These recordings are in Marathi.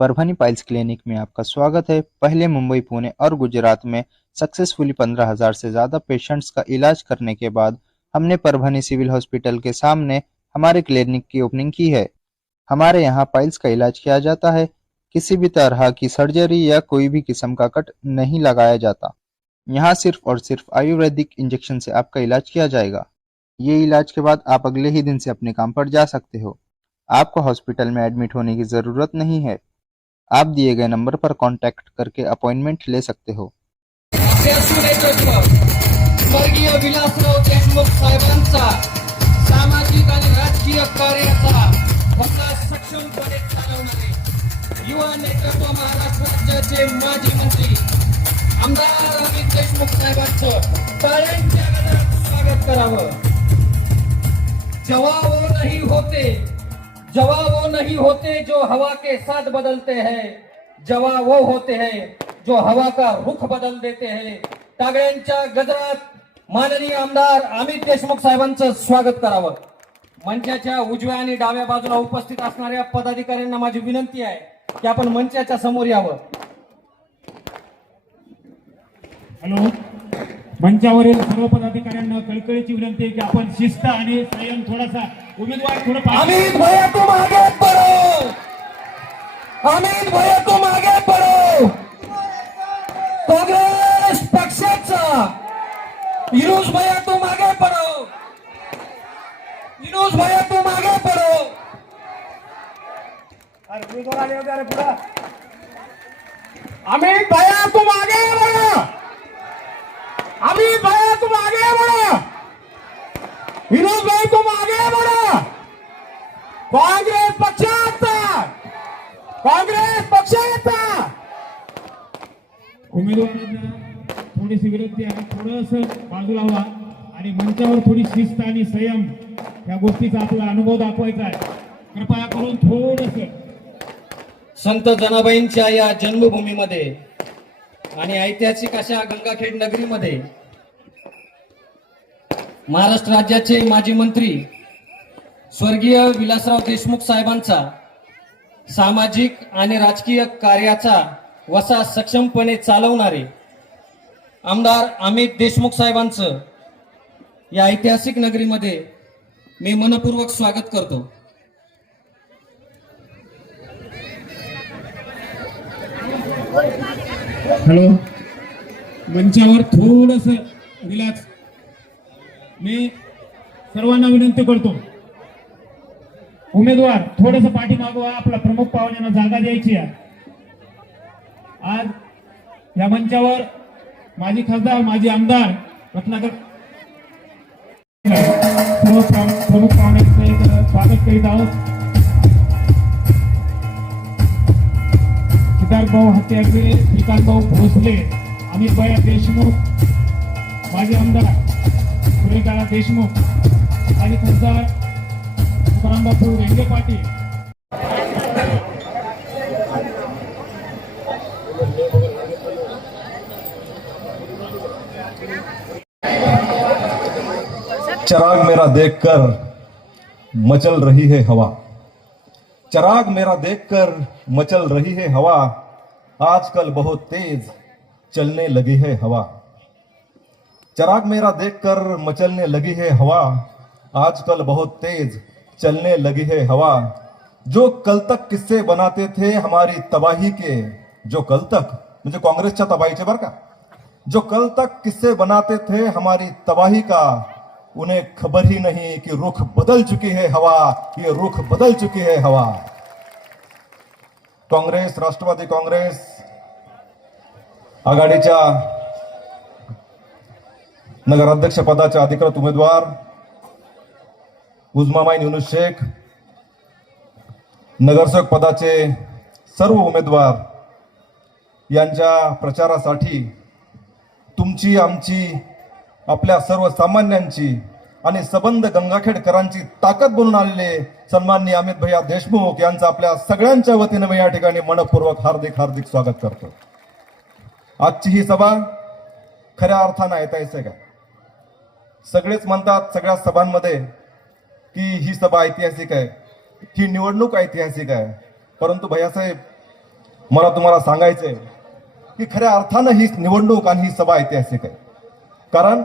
परभनी पाइल्स क्लिनिक में आपका स्वागत है। पहले मुंबई, पुणे और गुजरात में सक्सेसफुली 15,000 से ज़्यादा पेशेंट्स का इलाज करने के बाद हमने परभनी सिविल हॉस्पिटल के सामने हमारे क्लिनिक की ओपनिंग की है। हमारे यहाँ पाइल्स का इलाज किया जाता है। किसी भी तरह की सर्जरी या कोई भी किस्म का कट नहीं लगाया जाता। यहाँ सिर्फ और सिर्फ आयुर्वेदिक इंजेक्शन से आपका इलाज किया जाएगा। ये इलाज के बाद आप अगले ही दिन से अपने काम पर जा सकते हो। आपको हॉस्पिटल में एडमिट होने की ज़रूरत नहीं है। आप दिए गए नंबर पर कॉन्टैक्ट करके अपॉइंटमेंट ले सकते हो। स्वर्गीय विलासराव देशमुख साहेबांचा सामाजिक आणि राजकीय कार्याचा वसा सक्षमपणे चालवणारे युवा नेतृत्व महाराष्ट्र राज्याचे माजी मंत्री आमदार अमित देशमुख साहेबांचं टाळ्यांच्या गजरात स्वागत करावं। जवा वो नहीं होते जो हवा के साथ बदलते हैं, जवा वो होते हैं जो हवा का रुख बदल देते हैं। टाळ्यांच्या गजरात माननीय आमदार अमित देशमुख साहेबांचं स्वागत करावं। मंचाच्या उजव्या आणि डाव्या बाजूला उपस्थित असणाऱ्या पदाधिकाऱ्यांना माझी विनंती आहे की आपण मंचाच्या समोर यावं। हॅलो, मंचावरील सर्व पदाधिकाऱ्यांना कळकळीची विनंती आहे की आपण शिस्त आणि संयम थोडासा उमेदवार थोडं अमित भैया तुम आगे बढ़ो, अमित भैया तुम आगे बढ़ो। कांग्रेस पक्षाचा युनुस भैया तुम आगे बढ़ो, युनुस भैया तुम आगे बढ़ो। अरे उमेदवार आले होते, अरे पुढे अमित भैया तुम आगे बढ़ो, अमित भैया तुम आगे बढ़ो, विनोद भाई तुम आगे बढ़ो। कांग्रेस पक्षाचा, कांग्रेस पक्षाचा उमेदवारांना थोडीशी विनंती आहे, थोडंसं बाजूला व्हा आणि मंचावर थोडी शिस्त आणि संयम या गोष्टीचा आपला अनुभव दाखवायचा आहे। कृपया करून थोडंसं संत जनाबाईंच्या या जन्मभूमीमध्ये आणि ऐतिहासिक अशा गंगाखेड नगरीमध्ये महाराष्ट्र राज्याचे माजी मंत्री स्वर्गीय विलासराव देशमुख साहेबांचा सामाजिक आणि राजकीय कार्याचा वसा सक्षमपणे चालवणारे आमदार अमित देशमुख साहेबांचं या ऐतिहासिक नगरीमध्ये मी मनपूर्वक स्वागत करतो। हॅलो, मंचावर थोडंसं रिलॅक्स। मी सर्वांना विनंती करतो, उमेदवार थोडंसं पाठीमागवा, आपला प्रमुख पाहुण्यांना जागा द्यायची आहे। आज या मंचावर माजी खासदार, माजी आमदार रत्नाकर प्रमुख पाहुण्यांचं स्वागत करीत आहोत। सिद्धार्थ भाऊ हत्याग्रे, श्रीकांत भाऊ भोसले, अमित भाई देशमुख, माजी आमदार सुरेखा देशमुख, माजी खासदार तुकाराम बापू रेंगे पाटील। चिराग मेरा देखकर मचल रही है हवा, चिराग मेरा देखकर मचल रही है हवा, आजकल बहुत तेज चलने लगी है हवा। चिराग मेरा देखकर मचलने लगी है हवा, आजकल बहुत तेज चलने लगी है हवा। जो कल तक किस्से बनाते थे हमारी तबाही के, जो कल तक म्हणजे काँग्रेसच्या तबाहीचे बरं का, जो कल तक किस्से बनाते थे हमारी तबाही का, उन्हें खबर ही नहीं कि रुख बदल चुकी है हवा, ये रुख बदल चुकी है हवा। काँग्रेस, राष्ट्रवादी काँग्रेस आघाडीच्या नगराध्यक्ष पदाचे अधिकृत उमेदवार उजमामाईन युनुस शेख, नगरसेवक पदाचे सर्व उमेदवार यांच्या प्रचारासाठी तुमची, आमची, आपल्या सर्व सामान्यांची आणि सबंध गंगाखेडकरांची ताकद बनून आलेले सन्माननीय अमित भैया देशमुख यांचं आपल्या सगळ्यांच्या वतीने मी या ठिकाणी मनपूर्वक हार्दिक हार्दिक स्वागत करतो। आजची ही सभा खऱ्या अर्थानं ऐतिहासिक आहे। सगळेच म्हणतात सगळ्या सभांमध्ये की ही सभा ऐतिहासिक आहे, ही निवडणूक ऐतिहासिक आहे, परंतु भैयासाहेब मला तुम्हाला सांगायचंय की खऱ्या अर्थानं ही निवडणूक आणि ही सभा ऐतिहासिक आहे. कारण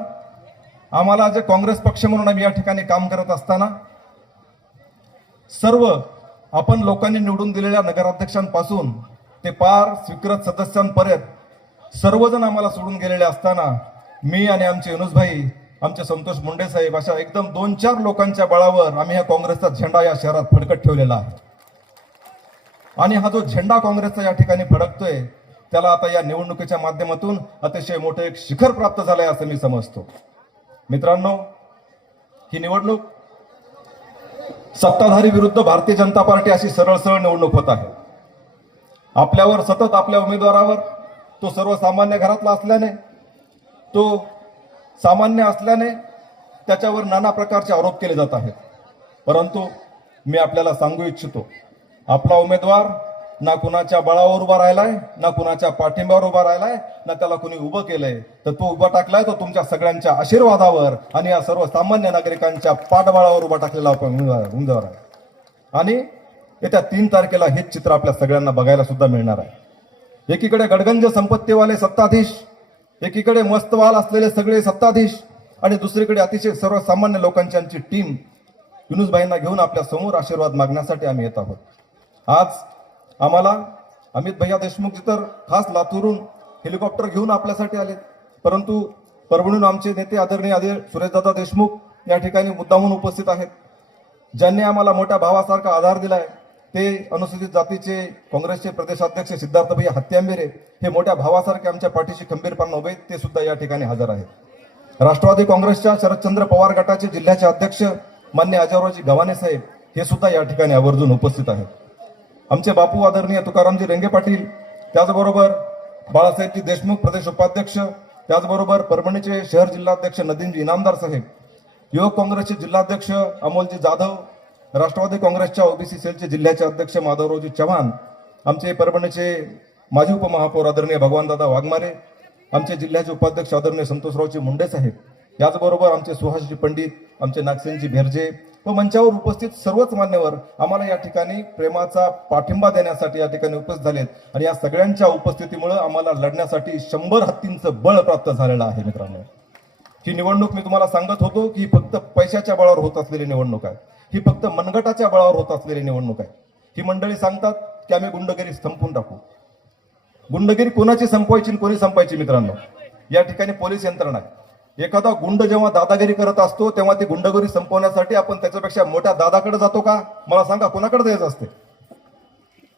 आम्हाला जे काँग्रेस पक्ष म्हणून आम्ही या ठिकाणी काम करत असताना सर्व आपण लोकांनी निवडून दिलेल्या नगराध्यक्षांपासून ते पार स्वीकृत सदस्यांपर्यंत सर्वजण आम्हाला सोडून गेलेले असताना मी आणि आमचे युनुसभाई, आमचे संतोष मुंडे साहेब अशा एकदम 2-4 लोकांच्या बळावर आम्ही हा काँग्रेसचा झेंडा या शहरात फडकत ठेवलेला आहे. आणि हा जो झेंडा काँग्रेसचा या ठिकाणी फडकतोय त्याला आता या निवडणुकीच्या माध्यमातून अतिशय मोठं एक शिखर प्राप्त झालंय असं मी समजतो. मित्रांनो, ही निवडणूक सत्ताधारी विरुद्ध भारतीय जनता पार्टी अशी सरळ सरळ निवडणूक होत आहे. आपल्यावर सतत आपल्या उमेदवारावर, तो सर्वसामान्य घरातला असल्याने, तो सामान्य असल्याने त्याच्यावर नाना प्रकारचे आरोप केले जात आहेत. परंतु मी आपल्याला सांगू इच्छितो, आपला उमेदवार ना कुणाच्या बळावर उभा राहिलाय, ना कुणाच्या पाठिंब्यावर उभा राहिलाय, ना त्याला कुणी उभं केलंय. तर तो उभा टाकलाय तो तुमच्या सगळ्यांच्या आशीर्वादावर आणि या सर्वसामान्य नागरिकांच्या पाठबळावर उभा टाकलेला उमेदवार आहे. आणि येत्या 3 तारखेला हेच चित्र आपल्या सगळ्यांना बघायला सुद्धा मिळणार आहे. एकीकडे गडगंज संपत्तीवाले सत्ताधीश, एकीकडे मस्तवाल असलेले सगळे सत्ताधीश आणि दुसरीकडे अतिशय सर्वसामान्य लोकांची टीम युनुसभाईंना घेऊन आपल्या समोर आशीर्वाद मागण्यासाठी आम्ही येत आहोत. आज आम्हाला अमित भैया देशमुख तर खास लातूरून हेलिकॉप्टर घेऊन आपल्यासाठी आले, परंतु परभणीहून आमचे नेते आदरणीय सुरेशदादा देशमुख या ठिकाणी मुद्दामून उपस्थित आहेत. ज्यांनी आम्हाला मोठ्या भावासारखा आधार दिलाय ते अनुसूचित जातीचे काँग्रेसचे प्रदेशाध्यक्ष सिद्धार्थ भैया हत्यांबेरे हे मोठ्या भावासारखे आमच्या पाठीशी खंबीरपणे उभे, ते सुद्धा या ठिकाणी हजर आहेत. राष्ट्रवादी काँग्रेसच्या शरदचंद्र पवार गटाचे जिल्ह्याचे अध्यक्ष मान्य अजयरावजी गव्हाणे साहेब हे सुद्धा या ठिकाणी आवर्जून उपस्थित आहेत. आमचे बापू आदरणीय तुकारामजी रेंगे पाटील, त्याचबरोबर बाळासाहेबजी देशमुख प्रदेश उपाध्यक्ष, त्याचबरोबर परभणीचे शहर जिल्हाध्यक्ष नदीमजी इनामदार साहेब, युवक काँग्रेसचे जिल्हाध्यक्ष अमोलजी जाधव, राष्ट्रवादी काँग्रेसच्या ओबीसी सेलचे जिल्ह्याचे अध्यक्ष माधवरावजी चव्हाण, आमचे परभणीचे माजी उपमहापौर आदरणीय भगवानदादा वाघमारे, आमचे जिल्ह्याचे उपाध्यक्ष आदरणीय संतोषरावजी मुंडे साहेब, याचबरोबर आमचे सुहासजी पंडित, आमचे नागसेनजी भेरजे व मंचावर उपस्थित सर्वच मान्यवर आम्हाला या ठिकाणी प्रेमाचा पाठिंबा देण्यासाठी या ठिकाणी उपस्थित झालेत. आणि या सगळ्यांच्या उपस्थितीमुळे आम्हाला लढण्यासाठी 100 हत्तींचं बळ प्राप्त झालेलं आहे. मित्रांनो, ही निवडणूक मी तुम्हाला सांगत होतो की ही फक्त पैशाच्या बळावर होत असलेली निवडणूक आहे, ही फक्त मनगटाच्या बळावर होत असलेली निवडणूक आहे. ही मंडळी सांगतात की आम्ही गुंडगिरी संपवून टाकू. गुंडगिरी कोणाची संपवायची आणि कोणी संपायची? मित्रांनो, या ठिकाणी पोलीस यंत्रणा आहे. एखादा गुंड जेव्हा दादागिरी करत असतो तेव्हा ती गुंडगिरी संपवण्यासाठी आपण त्याच्यापेक्षा मोठ्या दादाकडे जातो का? मला सांगा, कोणाकडे जायचं असते?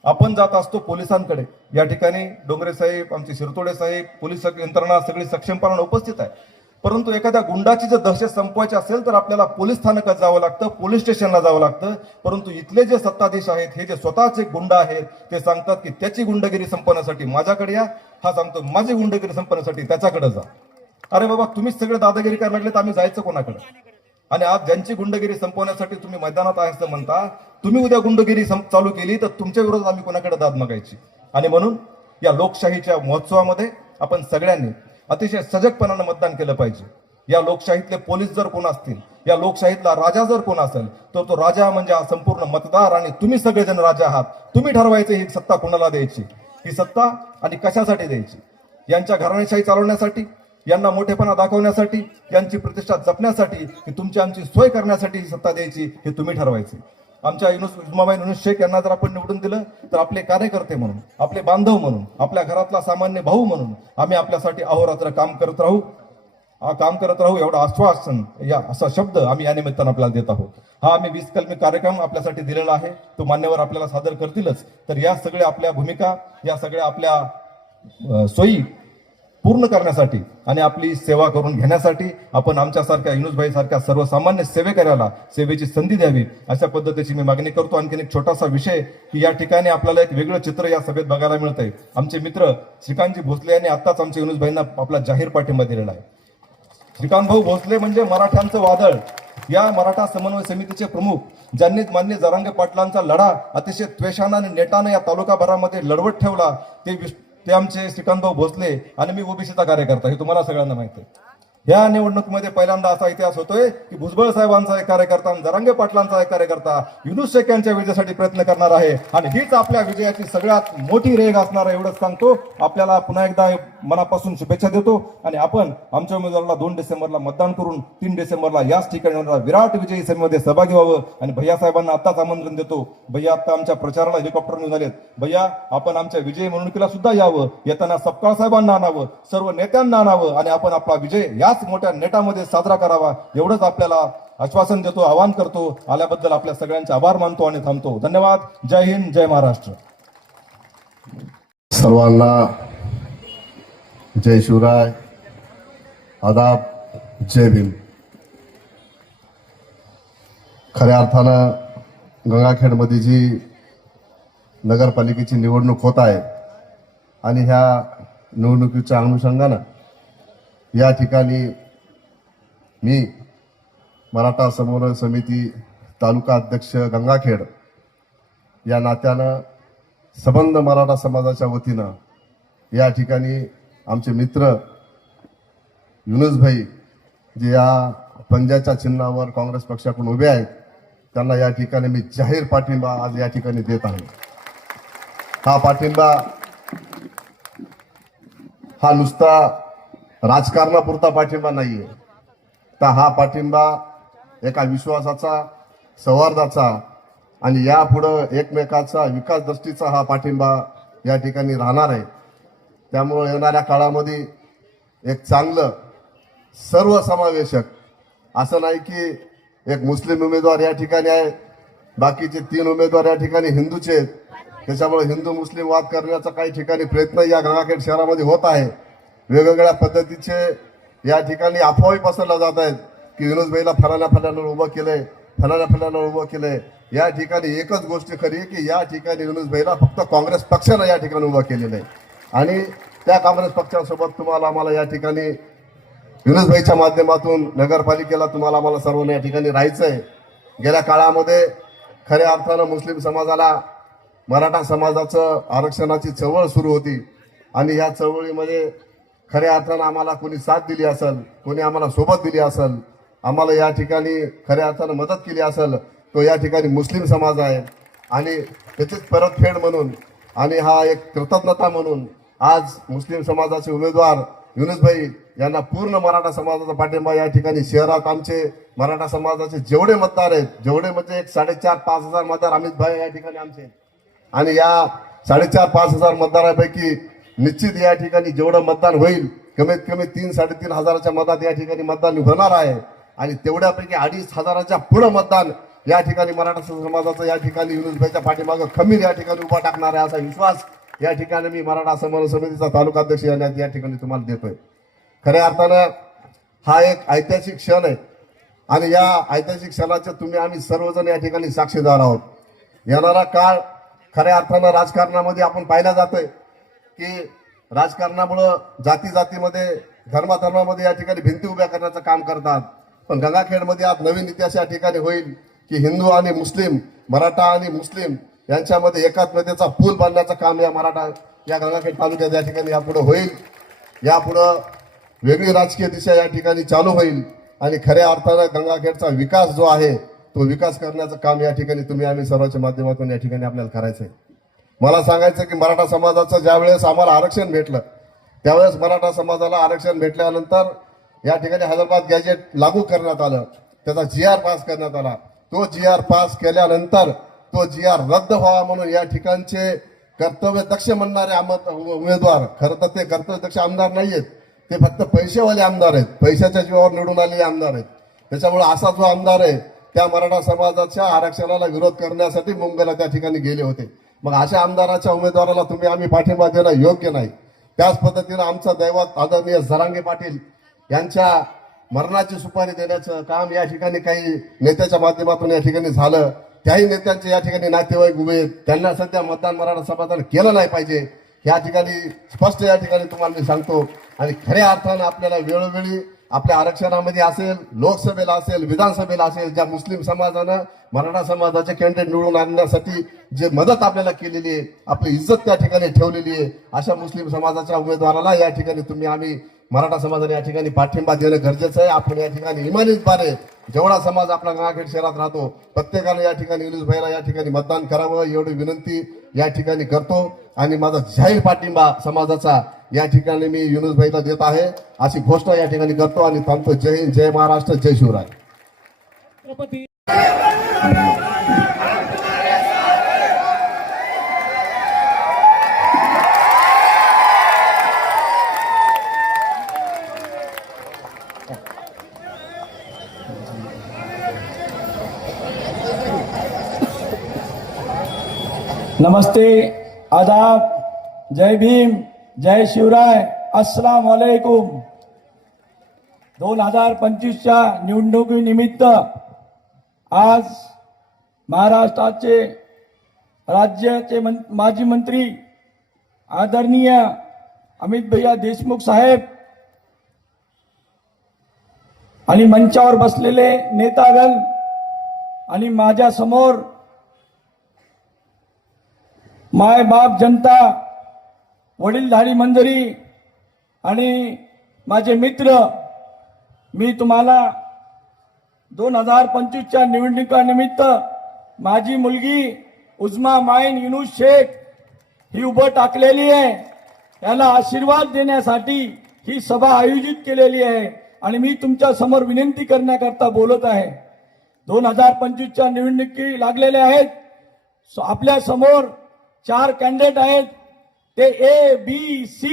आपण जात असतो पोलिसांकडे. या ठिकाणी डोंगरे साहेब, आमचे शिरतोडे साहेब, पोलीस यंत्रणा सगळी सक्षमपणाने उपस्थित आहे. परंतु एखाद्या गुंडाची जर दहशत संपवायची असेल तर आपल्याला पोलीस स्थानकात जावं लागतं, पोलीस स्टेशनला जावं लागतं. परंतु इथले जे सत्ताधीश आहेत, हे जे स्वतःचे गुंड आहेत, ते सांगतात की त्याची गुंडगिरी संपवण्यासाठी माझ्याकडे या, हा सांगतो माझी गुंडगिरी संपवण्यासाठी त्याच्याकडे जा. अरे बाबा, तुम्हीच सगळे दादागिरी करायला लागले तर आम्ही जायचं कोणाकडे? आणि आज ज्यांची गुंडगिरी संपवण्यासाठी तुम्ही मैदानात आहे असं म्हणता, तुम्ही उद्या गुंडगिरी चालू केली तर तुमच्या विरोधात आम्ही कोणाकडे दाद मागायची? आणि म्हणून या लोकशाहीच्या महोत्सवामध्ये आपण सगळ्यांनी अतिशय सजगपणानं मतदान केलं पाहिजे. या लोकशाहीतले पोलीस जर कोण असतील, या लोकशाहीतला राजा जर कोण असेल, तर तो राजा म्हणजे हा संपूर्ण मतदार आणि तुम्ही सगळेजण राजा आहात. तुम्ही ठरवायचे ही सत्ता कोणाला द्यायची, ही सत्ता आणि कशासाठी द्यायची. यांच्या घराणेशाही चालवण्यासाठी, यांना मोठेपणा दाखवण्यासाठी, यांची प्रतिष्ठा जपण्यासाठी, की तुमची आमची सोय करण्यासाठी ही सत्ता द्यायची, हे तुम्ही ठरवायचे. आमच्या उस्माबाई युनुस शेख यांना जर आपण निवडून दिलं तर आपले कार्यकर्ते म्हणून, आपले बांधव म्हणून, आपल्या घरातला सामान्य भाऊ म्हणून आम्ही आपल्यासाठी अहोरात्र काम करत राहू एवढं आश्वासन, या असा शब्द आम्ही या निमित्तानं आपल्याला देत आहोत. हा आम्ही 20 कलमी कार्यक्रम आपल्यासाठी दिलेला आहे, तो मान्यवर आपल्याला सादर करतीलच. तर या सगळ्या आपल्या भूमिका, या सगळ्या आपल्या सोयी पूर्ण करण्यासाठी आणि आपली सेवा करून घेण्यासाठी आपण आमच्यासारख्या युनुसभाई सारख्या सर्वसामान्य सेवेकऱ्याला सेवेची संधी द्यावी, अशा पद्धतीची मी मागणी करतो. आणखीन एक छोटासा विषय की या ठिकाणी आपल्याला एक वेगळं चित्र या सभेत बघायला मिळतंय. आमचे मित्र श्रीकांतजी भोसले यांनी आत्ताच आमच्या युनुसभाईंना आपला जाहीर पाठिंबा दिलेला आहे. श्रीकांत भाऊ भोसले म्हणजे मराठ्यांचं वादळ, या मराठा समन्वय समितीचे प्रमुख, ज्यांनी मान्य जरांगे पाटलांचा लढा अतिशय त्वेषानं आणि नेटानं या तालुकाभरामध्ये लढवत ठेवला, ते आमचे श्रीकांतभाऊ भोसले. आणि मी ओबीसीचा कार्यकर्ता, हे तुम्हाला सगळ्यांना माहिती आहे. ह्या निवडणुकीमध्ये पहिल्यांदा असा इतिहास होतोय की भुजबळ साहेबांचा एक कार्यकर्ता आणि जरांगे पाटलांचा एक कार्यकर्ता युनुस शेख यांच्या विजयासाठी प्रयत्न करणार आहे आणि हीच आपल्या विजयाची सगळ्यात मोठी रेग असणार आहे एवढंच सांगतो. आपल्याला पुन्हा एकदा मनापासून शुभेच्छा देतो आणि आपण आमच्या उमेदवाराला 2 डिसेंबरला मतदान करून 3 डिसेंबरला याच ठिकाणी होणाऱ्या विराट विजयी सभेमध्ये सहभागी व्हावं. आणि भैया साहेबांना आताच आमंत्रण देतो. भैया आता आमच्या प्रचाराला हेलिकॉप्टरने झालेत. भैया आपण आमच्या विजयी मिरवणुकीला सुद्धा यावं, येताना सपकाळ साहेबांना आणावं, सर्व नेत्यांना आणावं आणि आपण आपला विजय याच मोठ्या नेटामध्ये साजरा करावा एवढंच आपल्याला आश्वासन देतो, आवाहन करतो. आल्याबद्दल आपल्या सगळ्यांचे आभार मानतो आणि थांबतो. धन्यवाद. जय हिंद, जय महाराष्ट्र. सर्वांना जय शिवराय, आदाब, जय भीम. खऱ्या अर्थानं गंगाखेडमध्ये जी नगरपालिकेची निवडणूक होत आहे आणि ह्या निवडणुकीच्या अनुषंगानं या ठिकाणी मी मराठा समन्वय समिती तालुका अध्यक्ष गंगाखेड या नात्यानं संबंध मराठा समाजाच्या वतीनं या ठिकाणी आमचे मित्र युनुस भाई जे या पंजाच्या चिन्हावर काँग्रेस पक्षाकडून उभे आहेत त्यांना या ठिकाणी मी जाहीर पाठिंबा आज या ठिकाणी देत आहे. हा पाठिंबा हा नुसता राजकारणापुरता पाठिंबा नाहीये, तर हा पाठिंबा एका विश्वासाचा, सौहार्दाचा आणि यापुढं एकमेकाचा विकास दृष्टीचा हा पाठिंबा या ठिकाणी राहणार आहे. त्यामुळे येणाऱ्या काळामध्ये एक चांगलं सर्वसमावेशक, असं नाही की एक मुस्लिम उमेदवार या ठिकाणी आहे, बाकीचे 3 उमेदवार या ठिकाणी हिंदूचे आहेत, त्याच्यामुळे हिंदू मुस्लिम वाद करण्याचा काही ठिकाणी प्रयत्न या गंगाखेड शहरामध्ये होत आहे. वेगवेगळ्या पद्धतीचे या ठिकाणी अफवाही पसरल्या जात आहेत की युनुस भाईला फलाना उभं केलंय, फलाना उभं केलंय. या ठिकाणी एकच गोष्ट खरी आहे की या ठिकाणी युनुस भाईला फक्त काँग्रेस पक्षानं या ठिकाणी उभं केलेलं आहे आणि त्या काँग्रेस पक्षासोबत तुम्हाला आम्हाला या ठिकाणी युनुस भाईच्या माध्यमातून नगरपालिकेला तुम्हाला आम्हाला सर्वांना या ठिकाणी राहायचंय. गेल्या काळामध्ये खऱ्या अर्थानं मुस्लिम समाजाला मराठा समाजाचं आरक्षणाची चळवळ सुरू होती आणि या चळवळीमध्ये खऱ्या अर्थानं आम्हाला कोणी साथ दिली असेल, कोणी आम्हाला सोबत दिली असेल, आम्हाला या ठिकाणी खऱ्या अर्थानं मदत केली असेल, तो या ठिकाणी मुस्लिम समाज आहे. आणि त्याचीच परतफेड म्हणून आणि हा एक कृतज्ञता म्हणून आज मुस्लिम समाजाचे उमेदवार युनुस भाई यांना पूर्ण मराठा समाजाचा पाठिंबा या ठिकाणी शहरात आमचे मराठा समाजाचे जेवढे मतदार आहेत, जेवढे म्हणजे एक 4,500-5,000 हजार मतदार अमित भाई या ठिकाणी आमचे आणि या 4,500-5,000 हजार मतदारांपैकी निश्चित या ठिकाणी जेवढं मतदान होईल कमीत कमी 3-3.5 हजाराच्या मतात या ठिकाणी मतदान होणार आहे आणि तेवढ्यापैकी 2.5 हजाराच्या पुढं मतदान या ठिकाणी मराठा समाजाचं या ठिकाणी युनुस भाईच्या पाठीमागं खमीर या ठिकाणी उभा टाकणार आहे असा विश्वास या ठिकाणी मी मराठा समन्वय समितीचा तालुका अध्यक्ष या ठिकाणी तुम्हाला देतोय. खऱ्या अर्थानं हा एक ऐतिहासिक क्षण आहे आणि या ऐतिहासिक क्षणाचे तुम्ही आम्ही सर्वजण या ठिकाणी साक्षीदार आहोत. येणारा काळ खऱ्या अर्थानं राजकारणामध्ये आपण पाहिला जातोय की राजकारणामुळं जातीमध्ये धर्मामध्ये या ठिकाणी भिंती उभ्या करण्याचं काम करतात. पण गंगाखेडमध्ये आज नवीन इतिहास या ठिकाणी होईल की हिंदू आणि मुस्लिम, मराठा आणि मुस्लिम यांच्यामध्ये एकात्मतेचा पूल बांधण्याचं काम या गंगाखेड तालुक्यात या ठिकाणी यापुढे होईल. यापुढं वेगळी राजकीय दिशा या ठिकाणी चालू होईल आणि खऱ्या अर्थानं गंगाखेडचा विकास जो आहे तो विकास करण्याचं काम या ठिकाणी तुम्ही आम्ही सर्वांच्या माध्यमातून या ठिकाणी आपल्याला करायचं आहे. मला सांगायचं की मराठा समाजाचं ज्यावेळेस आम्हाला आरक्षण भेटलं त्यावेळेस मराठा समाजाला आरक्षण भेटल्यानंतर या ठिकाणी हैदराबाद गॅजेट लागू करण्यात आलं, त्याचा GR पास करण्यात आला. तो GR पास केल्यानंतर तो GR रद्द व्हावा म्हणून या ठिकाणचे कर्तव्य दक्ष म्हणणारे उमेदवार, खरं तर ते कर्तव्य दक्ष आमदार नाहीयेत, ते फक्त पैसेवाले आमदार आहेत, पैशाच्या जीवावर निवडून आलेले आमदार आहेत. त्याच्यामुळे असा जो आमदार आहे त्या मराठा समाजाच्या आरक्षणाला विरोध करण्यासाठी मुंबईला त्या ठिकाणी गेले होते. मग अशा आमदाराच्या उमेदवाराला तुम्ही आम्ही पाठिंबा देणं योग्य नाही. त्याच पद्धतीनं आमचा दैवत आदरणीय जरांगे पाटील यांच्या मरणाची सुपारी देण्याचं काम या ठिकाणी काही नेत्याच्या माध्यमातून या ठिकाणी झालं. त्याही नेत्यांचे या ठिकाणी नातेवाईक उभे आहेत, त्यांना सध्या मतदान मराठा समाजाने केलं नाही पाहिजे या ठिकाणी स्पष्ट या ठिकाणी तुम्हाला मी सांगतो. आणि खऱ्या अर्थानं आपल्याला वेळोवेळी आपल्या आरक्षणामध्ये असेल, लोकसभेला असेल, विधानसभेला असेल, ज्या मुस्लिम समाजानं मराठा समाजाचे कॅन्डिडेट निवडून आणण्यासाठी जे मदत आपल्याला केलेली आहे, आपली इज्जत त्या ठिकाणी ठेवलेली आहे, अशा मुस्लिम समाजाच्या उमेदवाराला या ठिकाणी तुम्ही आम्ही मराठा समाजाने या ठिकाणी पाठिंबा देणं गरजेचं आहे. आपण या ठिकाणी इमानीतपणे जेवढा समाज आपला गंगाखेड शहरात राहतो प्रत्येकाने या ठिकाणी युनुस भाईला या ठिकाणी मतदान करावं एवढी विनंती या ठिकाणी करतो. आणि माझा जाहीर पाठिंबा समाजाचा या ठिकाणी मी युनुस भाईला देत आहे अशी घोषणा या ठिकाणी करतो आणि थांबतो. जय हिंद, जय महाराष्ट्र, जय शिवराय. छत्रपती नमस्ते, आदाब, जय भीम, जय शिवराय, अस्सलाम वालेकुम. 2025च्या निवडणुकीनिमित्त आज महाराष्ट्राचे राज्याचे माजी मंत्री आदरणीय अमित भैया देशमुख साहेब आणि मंचावर बसलेले नेतागण आणि माझ्या समोर माय बाप जनता, वडीलधारी मंडळी आणि माझे मित्र, मी तुम्हाला 2025च्या निवडणुकीनिमित्त माझी मुलगी उजमा माईन युनुस शेख ही उभं टाकलेली आहे. याला आशीर्वाद देण्यासाठी ही सभा आयोजित केलेली आहे आणि मी तुमच्या समोर विनंती करण्याकरता बोलत आहे. 2025च्या निवडणुकी लागलेल्या आहेत. आपल्या समोर 4 कॅन्डिडेट आहेत. ते ABC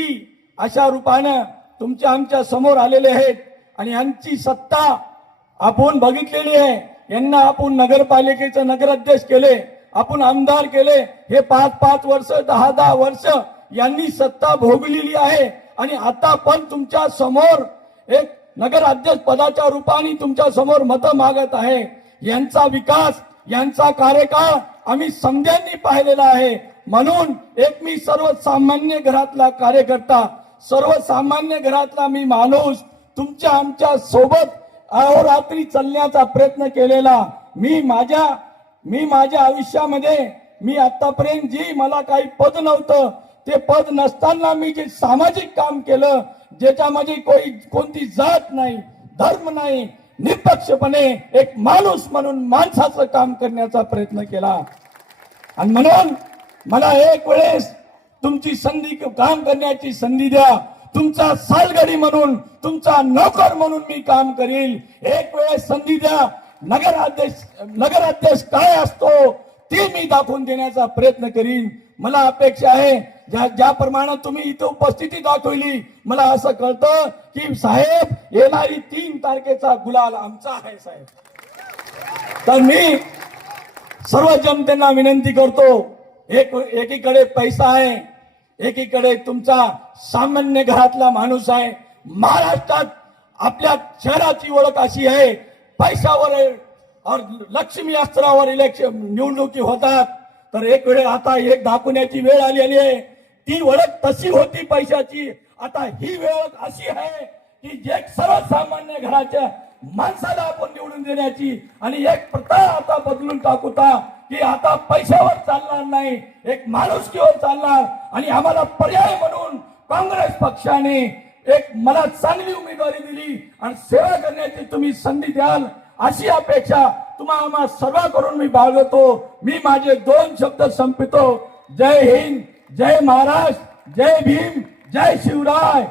अशा रूपानं तुमच्या आमच्या समोर आलेले आहेत आणि यांची सत्ता आपण बघितलेली आहे. यांना आपण नगरपालिकेचे नगराध्यक्ष केले, आपण आमदार केले. हे 5-5 वर्ष 10-10 वर्ष यांनी सत्ता भोगलेली आहे आणि आता पण तुमच्या समोर एक नगराध्यक्ष पदाच्या रूपाने तुमच्या समोर मतं मागत आहे. यांचा विकास, यांचा कार्यकाळ आम्ही समध्यांनी पाहिलेला आहे. म्हणून एक मी सर्वसामान्य घरातला कार्यकर्ता, सर्वसामान्य घरातला मी माणूस तुमच्या आमच्या सोबत अहोरात्री चालण्याचा प्रयत्न केलेला. मी माझ्या आयुष्यामध्ये मी आतापर्यंत जी मला काही पद नव्हतं ते पद नसताना मी जे सामाजिक काम केलं, ज्याच्यामध्ये कोणती जात नाही, धर्म नाही, निष्पक्षपणे एक माणूस म्हणून माणसाचं काम करण्याचा प्रयत्न केला. आणि म्हणून मला एक वेळेस तुमची संधी, काम करण्याची संधी द्या. तुमचा सालगडी म्हणून, तुमचा नोकर म्हणून मी काम करील. एक वेळेस संधी द्या. नगराध्यक्ष काय असतो ते मी दाखवून देण्याचा प्रयत्न करीन. मला अपेक्षा आहे ज्याप्रमाणे तुम्ही इथे उपस्थिती दाखवली, मला असं कळतं की साहेब येणारी 3 तारखेचा गुलाल आमचा आहे साहेब. तर मी सर्व जनतेला विनंती करतो, एकीकडे पैसा आहे, एकीकडे तुमचा सामान्य घरातला माणूस आहे. महाराष्ट्रात आपल्या शहराची ओळख अशी आहे, पैशावर और लक्ष्मी अस्त्रावर इलेक्शन निवडणुकी होतात. तर एक वेळ आता एक दाखवण्याची वेळ आलेली आहे. ती ओळख तशी होती पैशाची, आता ही वेळ अशी आहे की जे सर्वसामान्य घराच्या माणसाला आपण निवडून देण्याची आणि एक प्रथा आता बदलून टाकूता की आता पैशावर चालणार नाही, एक माणुसकीवर चालणार. आणि आम्हाला पर्याय म्हणून काँग्रेस पक्षाने एक मला चांगली उमेदवारी दिली आणि सेवा करण्याची तुम्ही संधी द्याल अशी अपेक्षा तुम्हाला सर्वांकडून मी बाळगतो. मी माझे 2 शब्द संपवितो. जय हिंद, जय महाराष्ट्र, जय भीम, जय शिवराय.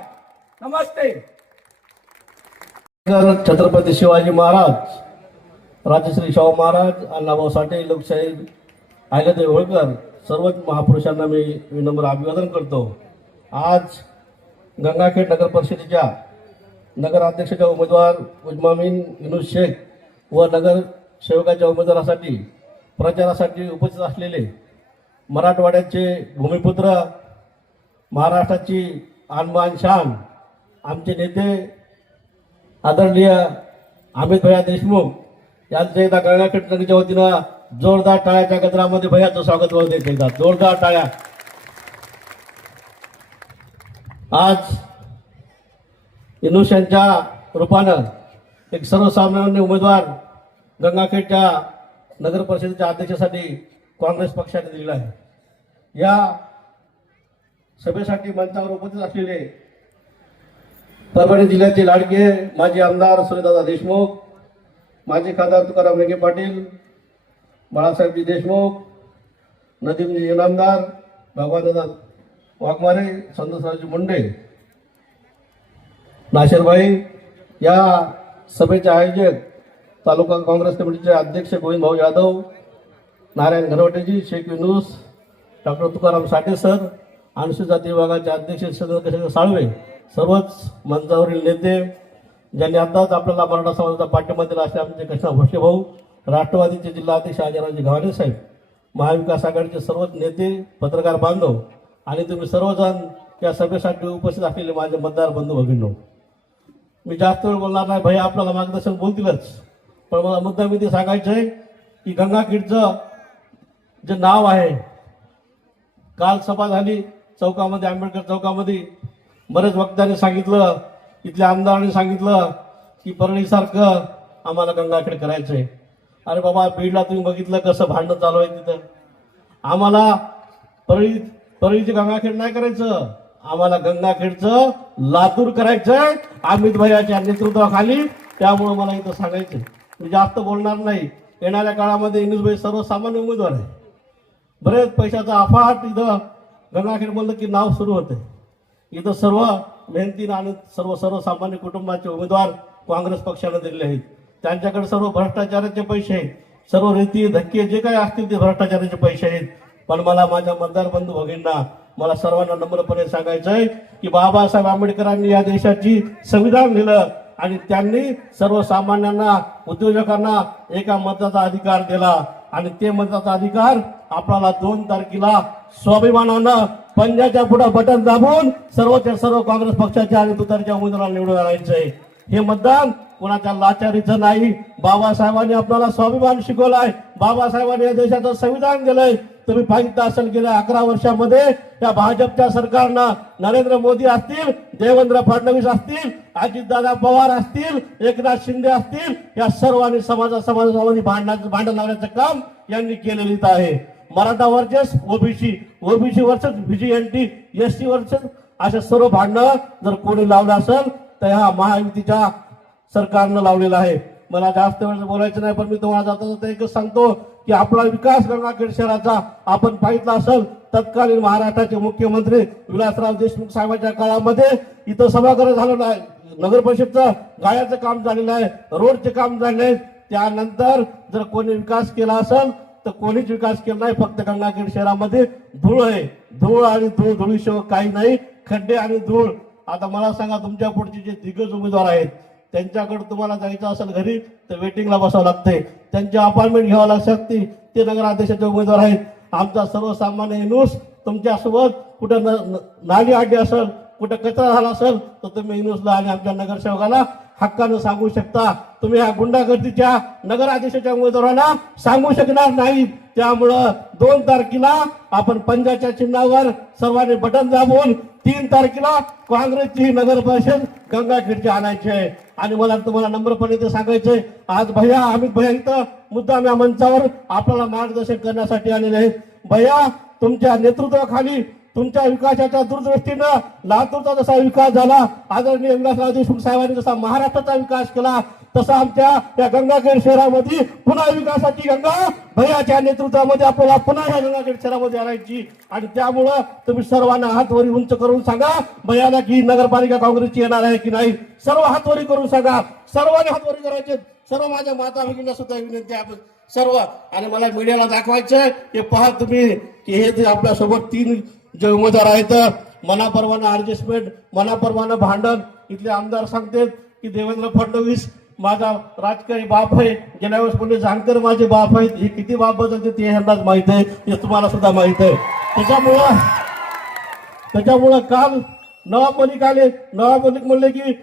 नमस्ते. छत्रपती शिवाजी महाराज, राजश्री शाहू महाराज, अण्णाभाऊ साठे, लोकशाही अहिल्यादेवी होळकर, सर्वच महापुरुषांना मी विनम्र अभिवादन करतो. आज गंगाखेड नगर परिषदेच्या नगराध्यक्षाच्या उमेदवार उजमामीन युनुस शेख व नगर सेवकाच्या उमेदवारासाठी प्रचारासाठी उपस्थित असलेले मराठवाड्याचे भूमिपुत्र, महाराष्ट्राची आणबान शान, आमचे नेते आदरणीय अमित भैया देशमुख यांचे एकदा गंगाखेड नगरच्या वतीनं जोरदार टाळ्याच्या गजरामध्ये भैयाचं स्वागत होऊ देत. एकदा जोरदार टाळ्या. आज युनुस यांच्या रूपानं एक सर्वसामान्य उमेदवार गंगाखेडच्या नगर परिषदेच्या अध्यक्षासाठी काँग्रेस पक्षाने दिलेला आहे. या सभेसाठी मंचावर उपस्थित असलेले परभणी जिल्ह्याचे लाडके माजी आमदार सुरेशदादा देशमुख, माजी खासदार तुकाराम रेंगे पाटील, बाळासाहेबजी देशमुख, नदीमजी इनामदार, भगवानदादा वाघमारे, संतोषरावजी मुंडे, नाशिरभाई, या सभेचे आयोजक तालुका काँग्रेस कमिटीचे अध्यक्ष गोविंद भाऊ यादव, नारायण घनवटेजी, शेख युनूस, डॉक्टर तुकाराम साठे सर, अनुसूचित जाती विभागाचे अध्यक्ष चंद्रशेखर साळवे, सर्वच मंचावरील नेते, ज्यांनी आताच आपल्याला मराठा समाजाचा पाठिंबा दिला असे आमचे कृष्णा भोसले भाऊ, राष्ट्रवादीचे जिल्हाध्यक्ष अजयरावजी घावणे साहेब, महाविकास आघाडीचे सर्वच नेते, पत्रकार बांधव आणि तुम्ही सर्वजण या सभेसाठी उपस्थित असलेले माझे मतदार बंधू भगिनींनो, मी जास्त वेळ बोलणार नाही. भैया आपल्याला मार्गदर्शन बोलतीलच, पण मला मुद्दा मी ते सांगायचं आहे की गंगाखेडचं जे नाव आहे, काल सभा झाली चौकामध्ये, आंबेडकर चौकामध्ये, बरेच वक्त्यांनी सांगितलं, इथल्या आमदारांनी सांगितलं की परळीसारखं आम्हाला गंगाखेड करायचं आहे. अरे बाबा, बीडला तुम्ही बघितलं कसं भांडण चालू आहे तिथं. आम्हाला परळीची गंगाखेड नाही करायचं, आम्हाला गंगाखेडचं लातूर करायचंय अमित भैयाच्या नेतृत्वाखाली. त्यामुळे मला इथं सांगायचं, मी जास्त बोलणार नाही. येणाऱ्या काळामध्ये इनुसभाई सर्वसामान्य उमेदवार आहे, बरेच पैशाचा अफाट इथं गंगाखेड म्हणलं की नाव सुरू होते. इथं सर्व मेहनतीनं आणि सर्वसामान्य कुटुंबाचे उमेदवार काँग्रेस पक्षाने दिलेले आहेत. त्यांच्याकडे सर्व भ्रष्टाचाराचे पैसे आहेत, सर्व रीती धक्के जे काही असतील ते भ्रष्टाचाराचे पैसे आहेत. पण मला माझ्या मतदार बंधू भगिनींना, मला सर्वांना नम्रपणे सांगायचं आहे की बाबासाहेब आंबेडकरांनी या देशाची संविधान लिहिलं आणि त्यांनी सर्वसामान्यांना, उद्योजकांना एका मताचा अधिकार दिला आणि ते मताचा अधिकार आपल्याला 2 तारखेला स्वाभिमानानं पंजाच्या पुढे बटन दाबून सर्वच्या सर्व काँग्रेस पक्षाच्या आणि तुतारीच्या उमेदवाराला निवडून आणायचंय. हे मतदान कोणाच्या लाचारीचं नाही. बाबासाहेबांनी आपल्याला स्वाभिमान शिकवलाय, बाबासाहेबांनी या देशाचं संविधान दिलंय. तुम्ही पाहिलं असेल गेल्या 11 वर्षामध्ये या भाजपच्या सरकारनं नरेंद्र मोदी असतील, देवेंद्र फडणवीस असतील, अजितदादा पवार असतील, एकनाथ शिंदे असतील, या सर्वांनी समाजामध्ये भांडण लावण्याचं काम यांनी केलेलं आहे. Maratha versus OBC, OBC versus VJNT, ST versus, अशा सर्व भांडणं जर कोणी लावलं असेल तर ह्या महायुतीच्या सरकारनं लावलेलं आहे. मला जास्त वेळ बोलायचं नाही, पण मी तुम्हाला जाता जाता एकच सांगतो की आपला विकास गंगाखेड शहराचा आपण पाहितला असेल. तत्कालीन महाराष्ट्राचे मुख्यमंत्री विलासराव देशमुख साहेबांच्या काळामध्ये इथं सभागृह झालं नाही, नगर परिषदचं गाळ्याचं काम झालेलं आहे, रोडचे काम झाले आहे. त्यानंतर जर कोणी विकास केला असेल तर कोणीच विकास केला नाही. फक्त गंगाखेड शहरामध्ये धूळ आहे, धूळ आणि धुळीशिवाय काही नाही, खड्डे आणि धूळ. आता मला सांगा, तुमच्या पुढचे जे दिग्गज उमेदवार आहेत त्यांच्याकडे तुम्हाला जायचं असेल घरी तर वेटिंगला बसावं लागते, त्यांची अपॉइंटमेंट घ्यावं लागते. ते नगराध्यक्षाचे उमेदवार आहेत. आमचा सर्वसामान्य इनूस तुमच्यासोबत कुठं नाली आडी असेल, कुठं कचरा झाला असेल तर तुम्ही इनूसला आणि आमच्या नगरसेवकाला हक्कानं सांगू शकता. तुम्ही ह्या गुंडागर्दीच्या नगराध्यक्षाच्या उमेदवारांना सांगू शकणार नाही. त्यामुळं 2 तारखेला आपण पंजाच्या चिन्हावर सर्वांनी बटन दाबून 3 तारखेला काँग्रेसची नगर परिषद गंगाखेडची आणायची आहे. आणि मला तुम्हाला नम्रपणे ते सांगायचंय, आज भैया अमित भैया इथं मुद्दाम या मंचावर आपल्याला मार्गदर्शन करण्यासाठी आलेले आहेत. भैया, तुमच्या नेतृत्वाखाली, तुमच्या विकासाच्या दूरदृष्टीनं लातूरचा जसा विकास झाला, आदरणीय विलासराव देशमुख साहेबांनी जसा महाराष्ट्राचा विकास केला, तसा आमच्या या गंगाखेड शहरामध्ये पुन्हा विकासाची गंगा भैयाच्या नेतृत्वामध्ये आपल्याला पुन्हा या गंगाखेड शहरामध्ये आणायची. आणि त्यामुळं तुम्ही सर्वांना हातवरी उंच करून सांगा भैयाला की नगरपालिका काँग्रेसची येणार आहे की नाही. सर्व हातवरी करून सांगा, सर्वांनी हातवरी करायचे. सर्व माझ्या माता भगिनींना सुद्धा विनंती आहे सर्व. आणि मला मीडियाला दाखवायचं हे पहा तुम्ही की हे जे आपल्यासोबत 3 जे उमेदवार आहेत, मनाप्रमाणे ऍडजस्टमेंट, मनाप्रमाणे भांडण. इथले आमदार सांगतात की देवेंद्र फडणवीस माझा राजकीय बाप आहे, गेल्या वेळेस म्हणजे जानकर माझे बाप आहेत. हे किती बाप बदलते ते ह्यांनाच माहित आहे, हे तुम्हाला सुद्धा माहित आहे. त्याच्यामुळं काल नवाब मलिक आले. नवाब मलिक म्हणले की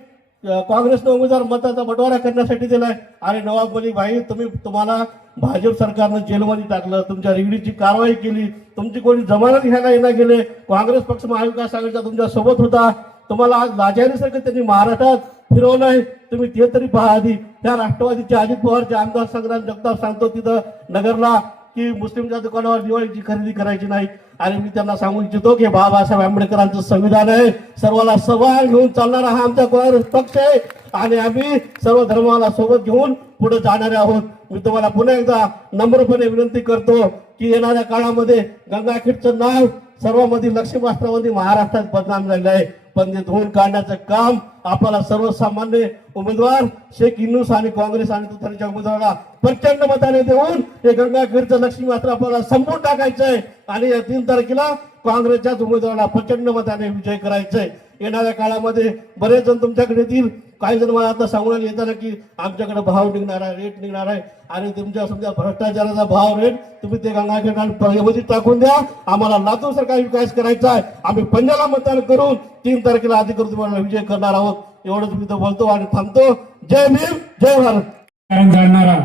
काँग्रेसनं उमेदवार मताचा बंटवारा करण्यासाठी दिलाय. अरे नवाब मलिक भाई, तुम्हाला भाजप सरकारनं जेलमध्ये टाकलं, तुमच्या रिगडीची कारवाई केली, तुमची कोणी जमानत घ्यायला येणार गेले, काँग्रेस पक्ष महाविकास आघाडीचा तुमच्या सोबत होता, तुम्हाला आज लाचारीसारखं त्यांनी महाराष्ट्रात फिरवलंय. तुम्ही ते तरी पहा आधी. त्या राष्ट्रवादीचे अजित पवारचे आमदार संग्राम जगताप सांगतो तिथं नगरला की मुस्लिमच्या दुकानावर दिवाळीची खरेदी करायची नाही. आणि मी त्यांना सांगू इच्छितो की बाबासाहेब आंबेडकरांचं संविधान आहे, सर्वांना समान घेऊन चालणारा हा आमचा काँग्रेस पक्ष आहे आणि आम्ही सर्व धर्माला सोबत घेऊन पुढे जाणारे आहोत. मी तुम्हाला पुन्हा एकदा नम्रपणे विनंती करतो की येणाऱ्या काळामध्ये गंगाखेडचं नाव सर्वांमध्ये लक्ष्मीशास्त्रामध्ये महाराष्ट्रात बदनाम झालेलं आहे, पण ते धुवून काढण्याचं काम आपल्याला सर्वसामान्य उमेदवार शेख इन्नूस आणि काँग्रेस आणि तुतारीच्या उमेदवाराला प्रचंड मताने देऊन हे गंगाखेडचं लक्ष्मीशास्त्र आपल्याला संपवून टाकायचं आहे आणि या 3 तारखेला काँग्रेसच्याच उमेदवाराला प्रचंड मताने विजय करायचा आहे. येणाऱ्या काळामध्ये बरेच जण तुमच्याकडे येतील. काही जण मला आता सांगून येताना की आमच्याकडे भाव निघणार आहे, रेट निघणार आहे आणि तुमच्या समजा भ्रष्टाचाराचा भाव रेट तुम्ही ते गंगाखेड आणि प्रगतीमध्ये टाकून द्या. आम्हाला लातूर सारखा विकास करायचा आहे. आम्ही पंजाला मतदान करून 3 तारखेला अधिकृत विजय करणार आहोत. एवढंच मी तो बोलतो आणि थांबतो. जय भीम, जय भारत. कारण जाणणारा,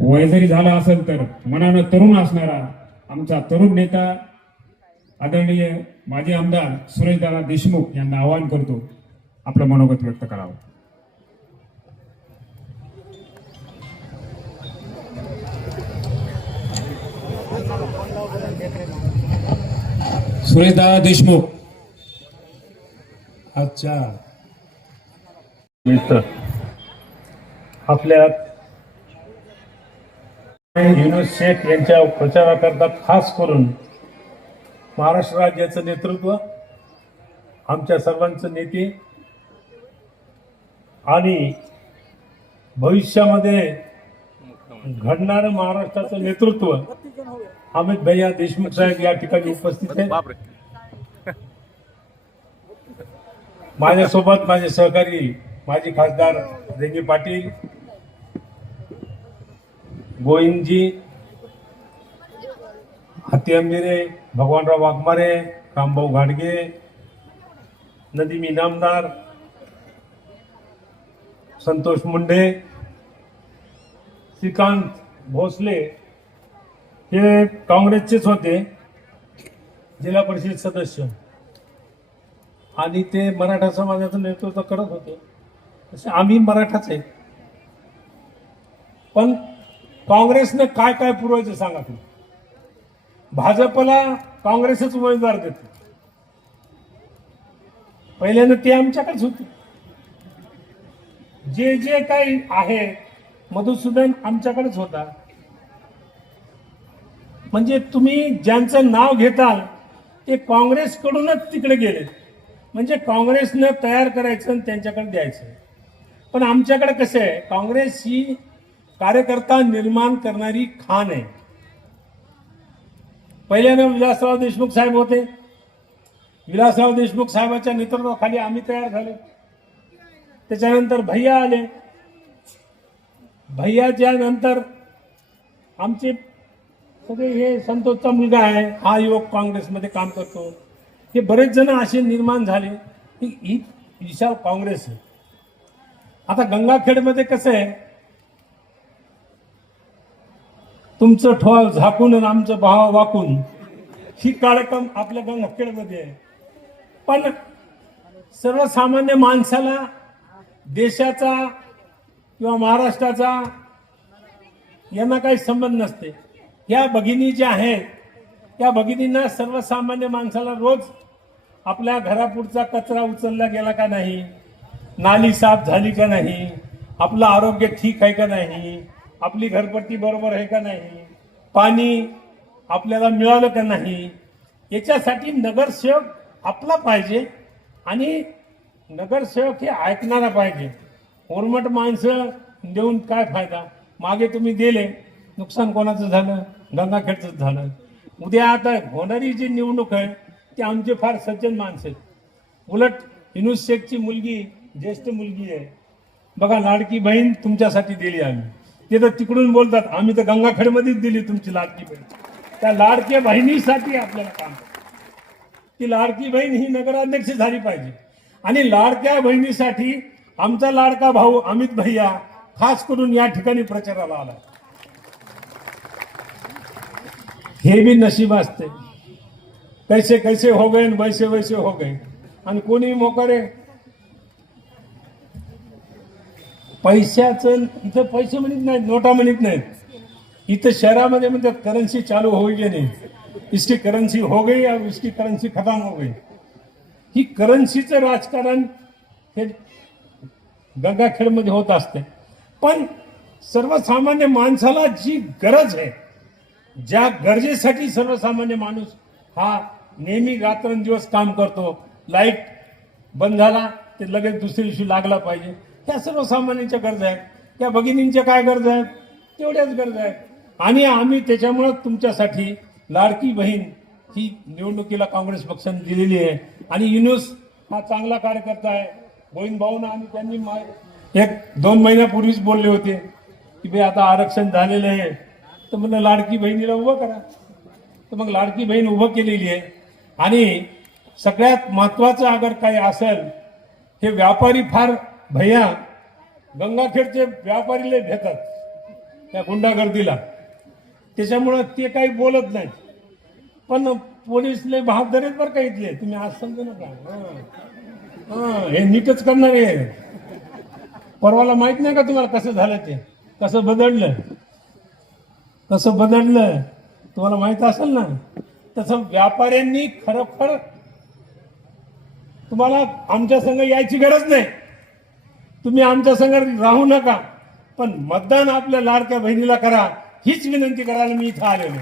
वय जरी झाला असेल तर मनानं तरुण असणारा आमचा तरुण नेता आदरणीय माजी आमदार सुरेशदादा देशमुख यांना आवाहन करतो आपलं मनोगत व्यक्त करावं. सुरेशदादा देशमुख. अच्छा मित्र आपल्या युनुस शेख यांच्या प्रचाराकरता खास करून महाराष्ट्र राज्याचं नेतृत्व, आमच्या सर्वांचं नेते आणि भविष्यामध्ये घडणारं महाराष्ट्राचं नेतृत्व अमित भैया देशमुख साहेब या ठिकाणी उपस्थित आहेत. माझ्यासोबत माझे सहकारी माजी खासदार रेंगे पाटील, गोविंदजी हाती अंबिरे, भगवानराव वाघमारे, रामभाऊ घाडगे, नदीम इनामदार, संतोष मुंडे, श्रीकांत भोसले हे काँग्रेसचेच होते, जिल्हा परिषद सदस्य आणि ते मराठा समाजाचं नेतृत्व करत होते. तसे आम्ही मराठाच आहे. पण काँग्रेसने काय काय पुरवायचं सांगा तुम्ही. भाजपला काँग्रेसच उमेदवार देते. पहिल्यानं ते आमच्याकडेच होते. जे जे काही आहे मधुसूदन आमच्याकडेच होता. म्हणजे तुम्ही ज्यांचं नाव घेताल ते काँग्रेसकडूनच तिकडे गेले. म्हणजे काँग्रेसनं तयार करायचं आणि त्यांच्याकडे द्यायचं. पण आमच्याकडे कसं आहे, काँग्रेस ही कार्यकर्ता निर्माण करणारी खाण आहे. पहिल्यानं विलासराव देशमुख साहेब होते. विलासराव देशमुख साहेबांच्या नेतृत्वाखाली आम्ही तयार झालो. त्याच्यानंतर भैया आले. भैयाच्या नंतर आमचे सगळे हे संतोषचा मुलगा आहे, हा युवक काँग्रेसमध्ये काम करतो. हे बरेच जण असे निर्माण झाले की ही विशाल काँग्रेस आहे. आता गंगाखेडमध्ये कसं आहे, तुमचं ठोळ झाकून आणि आमचं भाव वाकून ही कार्यक्रम आपल्या गंगाखेडमध्ये आहे. पण सर्वसामान्य माणसाला देशाचा किंवा महाराष्ट्राचा यांना काही संबंध नसते. या भगिनी ज्या आहेत त्या भगिनींना सर्वसामान्य माणसाला रोज आपल्या घरापुढचा कचरा उचलला गेला का नाही, नाली साफ झाली का नाही, आपलं आरोग्य ठीक आहे का नाही, आपली घरपट्टी बरोबर आहे का नाही, पाणी आपल्याला मिळालं का नाही, याच्यासाठी नगरसेवक आपला पाहिजे आणि नगरसेवक हे ऐकणारा पाहिजे. ओरमट माणसं देऊन काय फायदा. मागे तुम्ही दिले, नुकसान कोणाचं झालं, गंगाखेडचं झालं. उद्या आता होणारी जी निवडणूक आहे ती आमचे फार सज्जन माणसं आहेत. उलट युनुस शेखची मुलगी ज्येष्ठ मुलगी आहे बघा, लाडकी बहीण तुमच्यासाठी दिली आम्ही. ते तर तिकडून बोलतात आम्ही तर गंगाखेडमध्येच दिली तुमची लाडकी बहीण. त्या लाडक्या बहिणीसाठी आपल्याला काम ती लाडकी बहीण ही नगराध्यक्ष झाली पाहिजे. आणि लाडक्या बहिणीसाठी आमचा लाडका भाऊ अमित भैया खास करून या ठिकाणी प्रचाराला आला. हे भी नशीब असते. कैसे कैसे हो गए वैसे वैसे हो गए. आणि कोणी मोकारे पैशाचं इथं पैसे म्हणत नाहीत, नोटा म्हणत नाहीत. इथं शहरामध्ये म्हणतात करन्सी चालू हो गई नाही, इसकी करन्सी हो गई और इसकी करन्सी खत्म हो गई. ही करन्सीचं राजकारण हे गंगाखेडमध्ये होत असते. पण सर्वसामान्य माणसाला जी गरज आहे, ज्या गरजेसाठी सर्वसामान्य माणूस हा नेहमी रात्रंदिवस काम करतो, लाईट बंद झाला ते लगेच दुसऱ्या दिवशी लागला पाहिजे, ह्या सर्वसामान्यांच्या गरजा आहेत. त्या भगिनींच्या काय गरजा आहेत, तेवढ्याच गरजा आहेत. आणि आम्ही त्याच्यामुळं तुमच्यासाठी लाडकी बहीण ही निवडणुकीला काँग्रेस पक्षाने दिलेली आहे. आणि युनुस हा चांगला कार्यकर्ता आहे. बहीण भाऊना आणि त्यांनी 1-2 महिन्यापूर्वीच बोलले होते की भाई आता आरक्षण झालेलं आहे, तर म्हणलं लाडकी बहिणीला उभं करा. तर मग लाडकी बहीण उभं केलेली आहे. आणि सगळ्यात महत्वाचं अगर काही असेल, हे व्यापारी फार भैया गंगाखेडचे व्यापारी लय भेटतात त्या गुंडागर्दीला, त्याच्यामुळं ते काही बोलत नाही. पण पोलीस लय बहादर आहेत बरं का इथले, तुम्ही आज समजू नका. हे नीटच करणार आहे. परवाला माहित नाही का तुम्हाला कसं झालं, ते कसं बदललं तुम्हाला माहित असेल ना. तसं व्यापाऱ्यांनी खरोखर तुम्हाला आमच्या संग यायची गरज नाही, तुम्ही आमच्या संग राहू नका, पण मतदान आपल्या लाडक्या बहिणीला करा, हीच विनंती करायला मी इथं आलेलो आहे.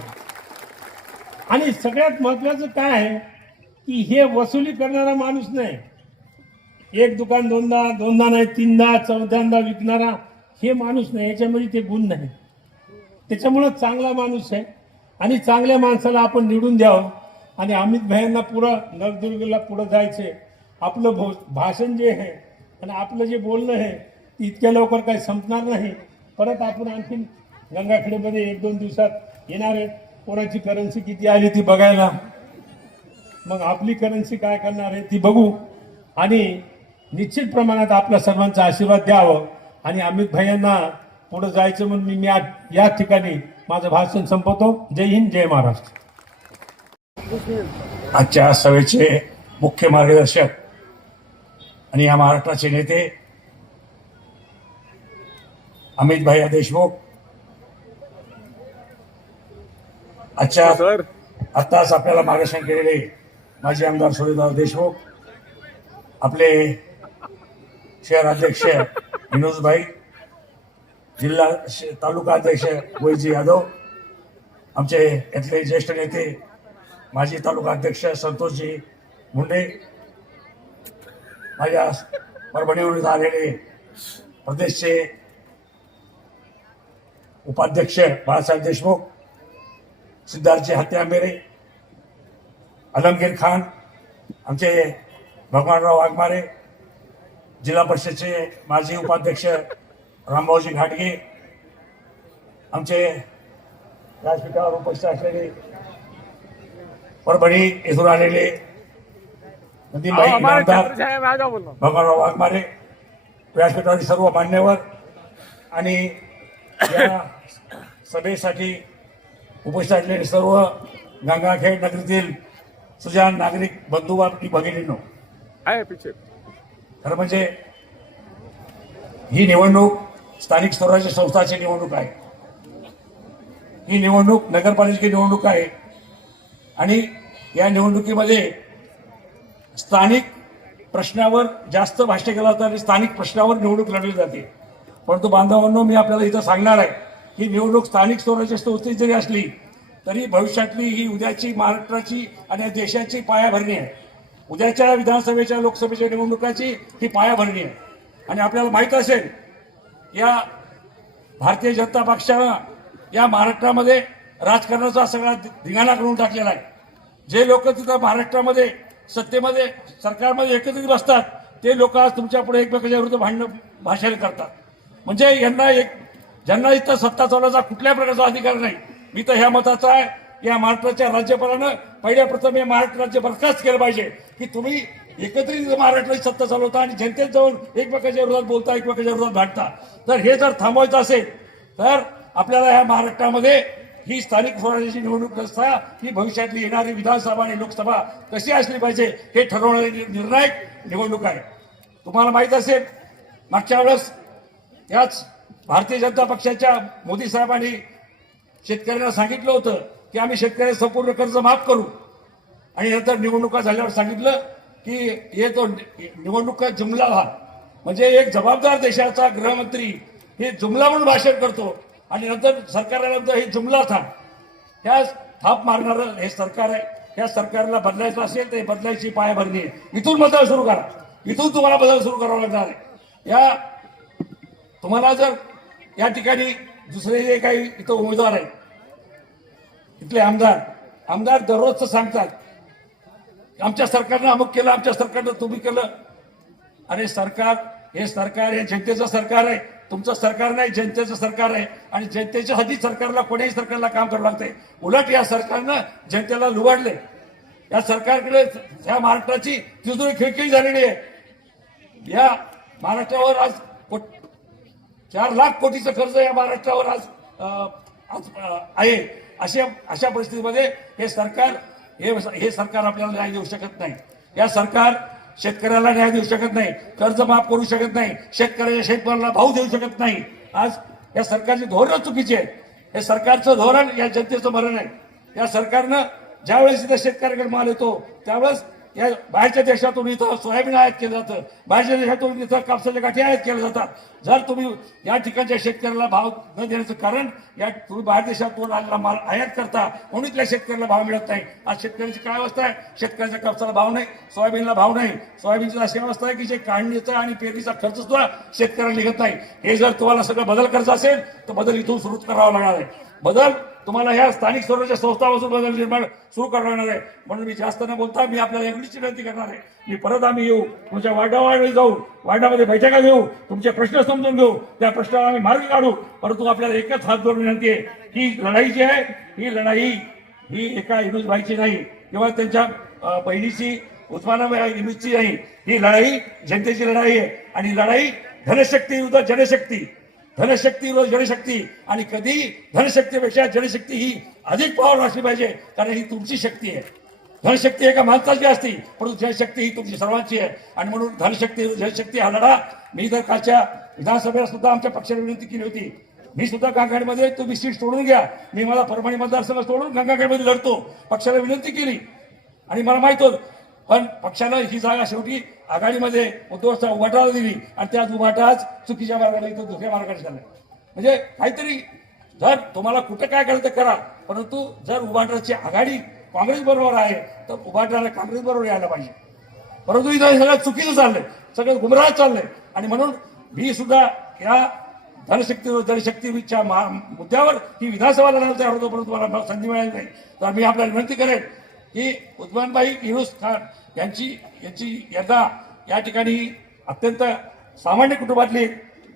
आणि सगळ्यात महत्वाचं काय आहे की हे वसुली करणारा माणूस नाही, एक दुकान दोनदा नाही 3दा 4दा विकणारा हे माणूस नाही, याच्यामध्ये ते गुण नाही. त्याच्यामुळं चांगला माणूस आहे आणि चांगल्या माणसाला आपण निवडून द्यावं. आणि अमित भाईंना पुढं नवदुर्गला पुढं जायचे. आपलं भाषण जे आहे आणि आपलं जे बोलणं आहे ते इतक्या लवकर काही संपणार नाही. परत आपण आणखीन गंगाखेडमध्ये 1-2 दिवसात येणार आहे. कोणाची करन्सी किती आली ती बघायला, मग आपली करन्सी काय करणार आहे ती बघू. आणि निश्चित प्रमाणात आपल्या सर्वांचा आशीर्वाद द्यावं. आणि अमित भाईंना पुढे जायचं म्हणून मी या ठिकाणी माझं भाषण संपवतो. जय हिंद, जय महाराष्ट्र. आजच्या सभेचे मुख्य मार्गदर्शक आणि या महाराष्ट्राचे नेते अमित भाई देशमुख, आत्ताच आपल्याला मार्गदर्शन केलेले माजी आमदार सूर्यदास देशमुख, आपले शहर अध्यक्ष विनोद भाई, जिल्हा तालुका अध्यक्ष वैजी यादव, आमचे यातले ज्येष्ठ नेते माजी तालुका अध्यक्ष संतोषजी मुंडे, माझ्या परभणीवरून आलेले प्रदेशचे उपाध्यक्ष बाळासाहेब देशमुख, सिद्धार्थजी हत्ती आंबेरे, अलमगीर खान, आमचे भगवानराव वाघमारे, जिल्हा परिषदचे माजी उपाध्यक्ष रामभाऊजी घाटगे, आमचे व्यासपीठावर उपस्थित असलेले परभणी येथून आलेले आमदार भगवानराव वाघमारे, व्यासपीठावरील सर्व मान्यवर आणि या सभेसाठी उपस्थित असलेले सर्व गंगाखेड नगरीतील सुजाण नागरिक बंधू आणि भगिनींनो, खरं म्हणजे ही निवडणूक स्थानिक स्वराज्य संस्थाची निवडणूक आहे. ही निवडणूक नगरपालिकेची निवडणूक आहे आणि या निवडणुकीमध्ये स्थानिक प्रश्नावर जास्त भाष्य केलं जातं आणि स्थानिक प्रश्नावर निवडणूक लढवली जाते. परंतु बांधवांनो, मी आपल्याला इथं सांगणार आहे ही निवडणूक स्थानिक स्वराज्य संस्थेची जरी असली तरी भविष्यातली ही उद्याची महाराष्ट्राची आणि देशाची पायाभरणी आहे. उद्याच्या विधानसभेच्या लोकसभेच्या निवडणुकाची ही पायाभरणी आहे. आणि आपल्याला माहीत असेल या भारतीय जनता पक्षानं या महाराष्ट्रामध्ये राजकारणाचा सगळा धिंगाणा करून टाकलेला आहे. जे लोक तिथं महाराष्ट्रामध्ये सत्तेमध्ये सरकारमध्ये एकत्रित बसतात ते लोक आज तुमच्या पुढे एकमेकांच्या विरुद्ध भाषण करतात. म्हणजे ज्यांना इथं सत्ता चालवायचा कुठल्या प्रकारचा अधिकार नाही. मी तर ह्या मताचा आहे की या महाराष्ट्राच्या राज्यपालानं पहिल्या प्रथम हे महाराष्ट्र राज्य बरखास्त केलं पाहिजे की तुम्ही एकत्रित महाराष्ट्राची सत्ता चालवता आणि जनतेत जाऊन एकमेकांच्या विरोधात बोलता, एकमेकांच्या विरोधात भांडता. तर हे जर थांबवायचं असेल तर आपल्याला ह्या महाराष्ट्रामध्ये ही स्थानिक स्वराज्याची निवडणूक व्यवस्था ही भविष्यातली येणारी विधानसभा आणि लोकसभा कशी असली पाहिजे हे ठरवणारी निर्णायक निवडणूक आहे. तुम्हाला माहीत असेल मागच्या वेळेस याच भारतीय जनता पक्षाच्या मोदी साहेबांनी शेतकऱ्यांना सांगितलं होतं की आम्ही शेतकऱ्यांचं संपूर्ण कर्ज माफ करू, आणि नंतर निवडणुका झाल्यावर सांगितलं की हे तो निवडणुका जुमला हा, म्हणजे एक जबाबदार देशाचा गृहमंत्री हे जुमला म्हणून भाषण करतो आणि नंतर सरकारला हे जुमला था. ह्या थाप मारणारं हे सरकार आहे. या सरकारला बदलायचं असेल तर बदलायची पायाभरणी आहे. इथून बदल सुरू करा, इथून तुम्हाला बदल सुरू करावा लागणार आहे. या तुम्हाला जर या ठिकाणी दुसरे जे काही इथं उमेदवार आहेत, इथले आमदार दररोजच सांगतात आमच्या सरकारनं अमुक केलं, आमच्या सरकारनं तुम्ही केलं. अरे सरकार हे जनतेचं सरकार आहे, तुमचं सरकार नाही, जनतेचं सरकार आहे. आणि जनतेच्या हाती सरकारला, कोण्याही सरकारला काम करावं लागतंय. उलट या सरकारनं जनतेला लुबाडले. या सरकारकडे या महाराष्ट्राची तिजोरी खिळखिळी झालेली आहे. या महाराष्ट्रावर आज 4 लाख कोटीचं कर्ज या महाराष्ट्रावर आज आहे. अशा परिस्थितीमध्ये हे सरकार आपल्याला न्याय देऊ शकत नाही. या सरकार शेतकऱ्याला न्याय देऊ शकत नाही, कर्ज माफ करू शकत नाही, शेतकऱ्याच्या शेतमालाला भाव देऊ शकत नाही. आज या सरकारची धोरणं चुकीची आहे. हे सरकारचं धोरण या जनतेचं मरण आहे. या सरकारनं ज्यावेळेस इथं शेतकऱ्याकडे माल येतो त्यावेळेस या बाहेरच्या देशातून इथं सोयाबीन आयात केलं जातं, बाहेरच्या देशातून इथं कापसाच्या गाठी आयात केल्या जातात. जर तुम्ही या ठिकाणच्या शेतकऱ्याला भाव न देण्याचं कारण तुम्ही बाहेर देशातून आलेला माल आयात करता म्हणून इथल्या शेतकऱ्याला भाव मिळत नाही. आज शेतकऱ्याची काय अवस्था आहे? शेतकऱ्याच्या कापसाला भाव नाही, सोयाबीनला भाव नाही. सोयाबीनची अशी अवस्था आहे की जे काढणीचा आणि पेरणीचा खर्च सुद्धा शेतकऱ्याला निघत नाही. हे जर तुम्हाला सगळं बदल करायचं असेल तर बदल इथून सुरू करावा लागणार आहे. बदल तुम्हाला ह्या स्थानिक स्वराज्य संस्थापासून बदल निर्माण सुरू करणार आहे. म्हणून मी जास्त न बोलता मी आपल्याला एवढीच विनंती करणार आहे, मी परत आम्ही येऊ, तुमच्या वार्डावर जाऊ, वार्डामध्ये बैठका घेऊ, तुमचे प्रश्न समजून घेऊ, त्या प्रश्नाला आम्ही मार्ग काढू. परंतु आपल्याला एकच हात जोडून विनंती आहे, ही लढाई जी आहे ही लढाई ही एका इनुसबाईची नाही किंवा त्यांच्या बहिणीची उस्मानाबाई इनुसची नाही. ही लढाई जनतेची लढाई आहे. आणि लढाई धनशक्ती विरुद्ध जनशक्ती, धनशक्ती विरुद्ध जनशक्ती. आणि कधी धनशक्तीपेक्षा जनशक्ती ही अधिक पॉवर असली पाहिजे, कारण ही तुमची शक्ती आहे. धनशक्ती एका माणसाची असती, परंतु जनशक्ती ही तुमची सर्वांची आहे. आणि म्हणून धनशक्ती जनशक्ती हा लढा मी तर कालच्या विधानसभेला सुद्धा आमच्या पक्षाने विनंती केली होती. मी सुद्धा गंगाखेडमध्ये तुम्ही सीट सोडून घ्या, मी मला परभणी मतदारसंघ सोडून गंगाखेडमध्ये लढतो, पक्षाला विनंती केली. आणि मला माहित होतं पण पक्षानं ही जागा शेवटी आघाडीमध्ये उद्धवचा उभाटाला दिली आणि त्याच उभाटा आज चुकीच्या मार्गाने इथं दुसऱ्या मार्गाने झाला. म्हणजे काहीतरी जर तुम्हाला कुठं काय करायचं करा, परंतु जर उभाटाची आघाडी काँग्रेस बरोबर आहे तर उभाटाला काँग्रेस बरोबर यायला पाहिजे. परंतु इथं हे सगळं चुकीचं चाललंय, सगळं गुमराह चाललंय. आणि म्हणून मी सुद्धा या जनशक्तीच्या मुद्द्यावर ही विधानसभा लढायला तयार होतो, परंतु मला संधी मिळाली नाही. तर मी आपल्याला विनंती करेन की उस्मानबाई इनुस खान यांना या ठिकाणी अत्यंत सामान्य कुटुंबातली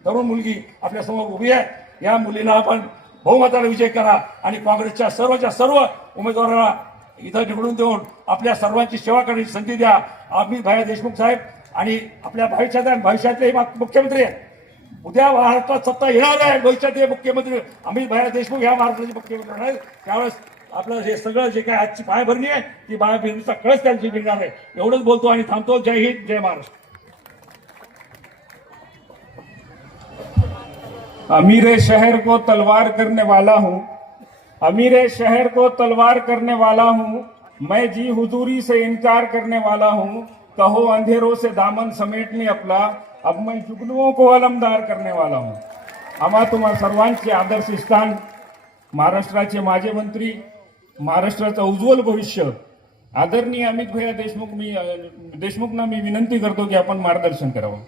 तरुण मुलगी आपल्या समोर उभी आहे. या मुलीला आपण बहुमताने विजय करा आणि काँग्रेसच्या सर्व उमेदवारांना इथं निवडून देऊन आपल्या सर्वांची सेवा करण्याची संधी द्या. अमित भाई देशमुख साहेब आणि आपल्या भविष्यातले मुख्यमंत्री आहेत. उद्या महाराष्ट्रात सत्ता येणार आहे, भविष्यातले मुख्यमंत्री अमित भाई देशमुख या महाराष्ट्राचे मुख्यमंत्री आहेत. त्यावेळेस आपलं हे सगळं जे काय आजची पायाभरणी आहे ती पायाभरणीचा कळस त्यांची मिळणार आहे. एवढंच बोलतो आणि थांबतो. जय हिंद, जय महाराष्ट्र. अमीर शहर को तलवार करने वाला हूँ, अमीर शहर को तलवार करने वाला हूँ, मैं जी हुजूरी से इनकार करने वाला हूँ. कहो अंधेरों से दामन समेटने अपना, अब मैं जुगनुओं को अलमदार करने वाला हूँ. आम्हा तुम्हा सर्वांचे आदर्श स्थान, महाराष्ट्राचे माजी मंत्री, महाराष्ट्राचं उज्ज्वल भविष्य आदरणीय अमित भैया देशमुखना मी विनंती करतो की आपण मार्गदर्शन करावं.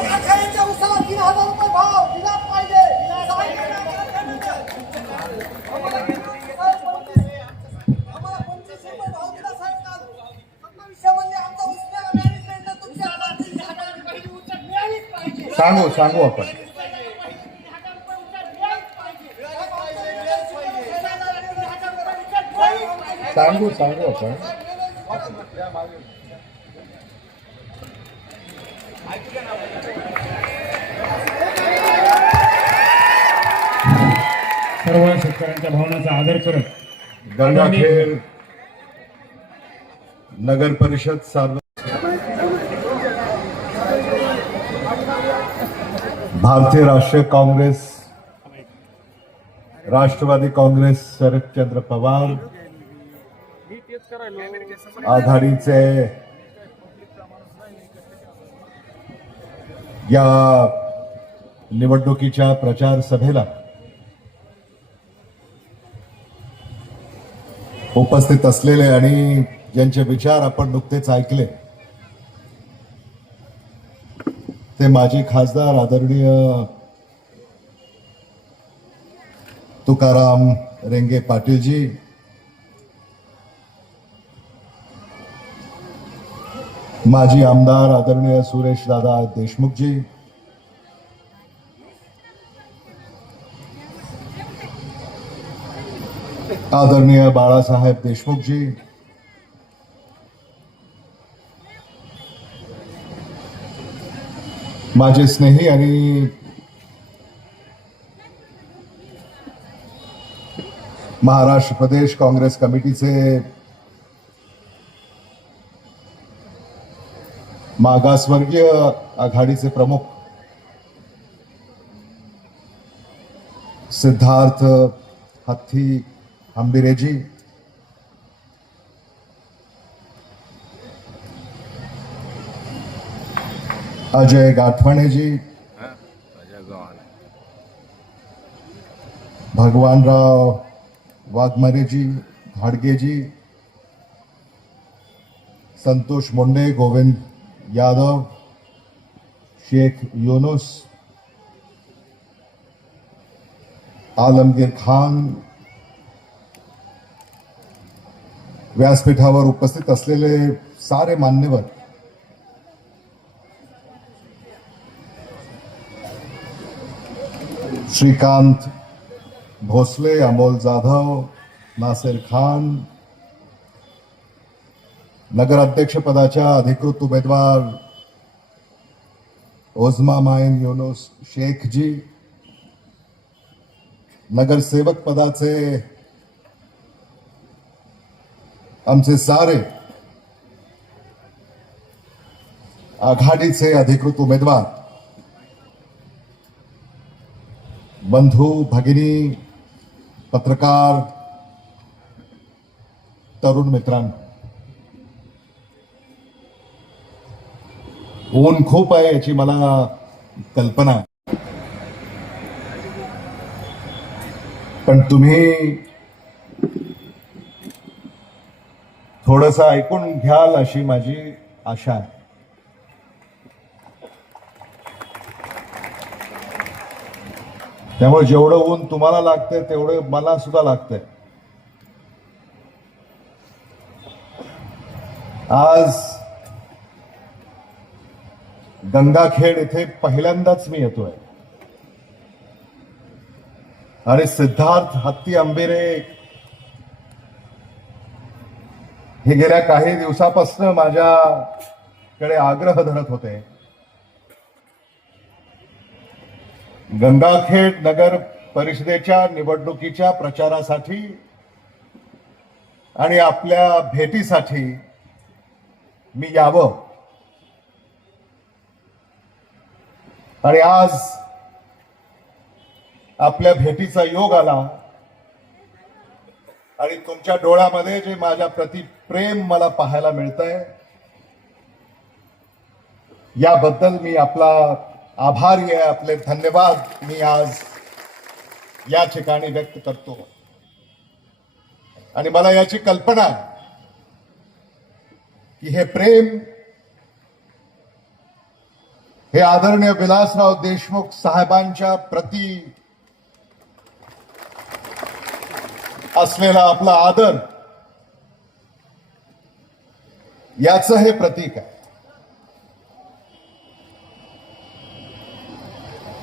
कारखान्याच्या उसाला 3,000 रुपये भाव दिलाच पाहिजे. आम्हाला 25 रुपये भाव दिला साहेब. काल 27 मध्ये आमचा उस्मानाबाद मॅनेजमेंटनं तुमच्या हातातील 10,000 रुपये उचल मिळालीच पाहिजे. सांगू आपण सांगू आपण सर्व शेतकऱ्यांच्या भावनांचा आदर करत गंगाखेड नगर परिषद भारतीय राष्ट्रीय काँग्रेस, राष्ट्रवादी काँग्रेस, शरदचंद्र पवार आघाडीचे या निवडणुकीच्या प्रचार सभेला उपस्थित असलेले आणि ज्यांचे विचार आपण नुकतेच ऐकले ते माजी खासदार आदरणीय तुकाराम रेंगे पाटीलजी, माजी आमदार आदरणीय सुरेश दादा देशमुखजी, आदरणीय बाळासाहेब देशमुखजी, माझे स्नेही आणि महाराष्ट्र प्रदेश काँग्रेस कमिटीचे मागासवर्गीय आघाडीचे प्रमुख सिद्धार्थ हत्ती आंबिरेजी, अजय गाठवाणेजी, भगवानराव वाघमारेजी, घाडगेजी, संतोष मुंडे, गोविंद यादव, शेख यूनुस, आलमगीर खान, व्यासपीठावर उपस्थित असलेले सारे मान्यवर, श्रीकांत भोसले, अमोल जाधव, नासिर खान, नगराध्यक्ष पदाच्या अधिकृत उमेदवार ओझमा माइन युनुस शेखजी, नगरसेवक पदाचे आमचे सारे आघाडीचे अधिकृत उमेदवार, बंधू भगिनी, पत्रकार, तरुण मित्रांनो, ऊन खूप आहे याची मला कल्पना आहे, पण तुम्ही थोडंसं ऐकून घ्याल अशी माझी आशा आहे. त्यामुळे जेवढं ऊन तुम्हाला लागतंय तेवढं मला सुद्धा लागतंय. आज गंगाखेड येथे पहिल्यांदाच मी येतोय आणि सिद्धार्थ हत्ती आंबिरे हे गेल्या काही दिवसापासून माझ्याकडे आग्रह धरत होते. गंगाखेड नगर परिषदेच्या निवडणुकीच्या प्रचारासाठी आणि आपल्या भेटीसाठी मी यावं, आणि आज आपल्या भेटीचा योग आला आणि तुमच्या डोळ्यामध्ये जे माझ्या प्रति प्रेम मला पाहायला मिळतंय याबद्दल मी आपला आभारी आहे. आपले धन्यवाद मी आज या ठिकाणी व्यक्त करतो. आणि मला याची कल्पना की हे प्रेम हे आदरणीय विलासराव देशमुख साहेबांच्या प्रती असलेला आपला आदर याचं हे प्रतीक आहे.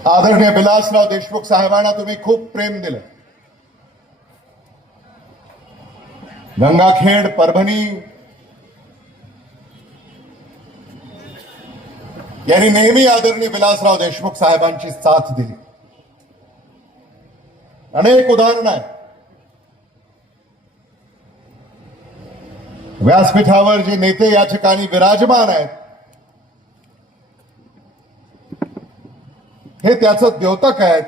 आदरणीय विलासराव देशमुख साहेबांना तुम्ही खूप प्रेम दिलं. गंगाखेड, परभणी यांनी नेहमी आदरणीय विलासराव देशमुख साहेबांची साथ दिली. अनेक उदाहरणं आहेत. व्यासपीठावर जे नेते या ठिकाणी विराजमान आहेत हे त्याचं द्योतक आहेत.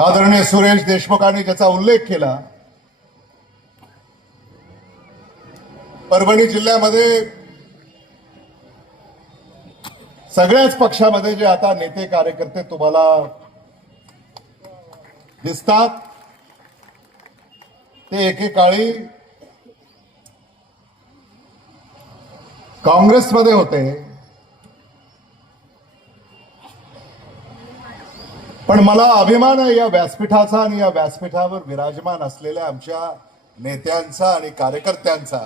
आदरणीय सुरेश देशमुखांनी ज्याचा उल्लेख केला, परभणी जिल्ह्यामध्ये सगळ्याच पक्षामध्ये जे आता नेते कार्यकर्ते तुम्हाला दिसतात ते एकेकाळी काँग्रेसमध्ये होते, पण मला अभिमान आहे या व्यासपीठाचा आणि या व्यासपीठावर विराजमान असलेल्या आमच्या नेत्यांचा आणि कार्यकर्त्यांचा,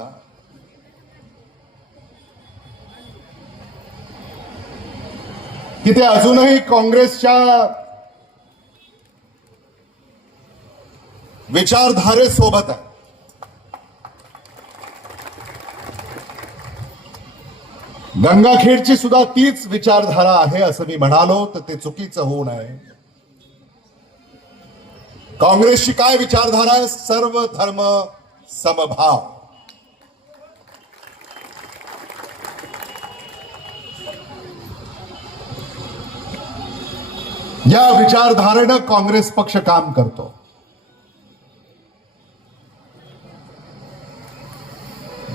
की ते अजूनही काँग्रेसच्या विचारधारेसोबत आहे. गंगाखेडची सुद्धा तीच विचारधारा आहे असं मी म्हणालो तर ते चुकीचं होऊ नये. काँग्रेसची काय विचारधारा आहे? सर्व धर्म समभाव. या विचारधारेनं काँग्रेस पक्ष काम करतो.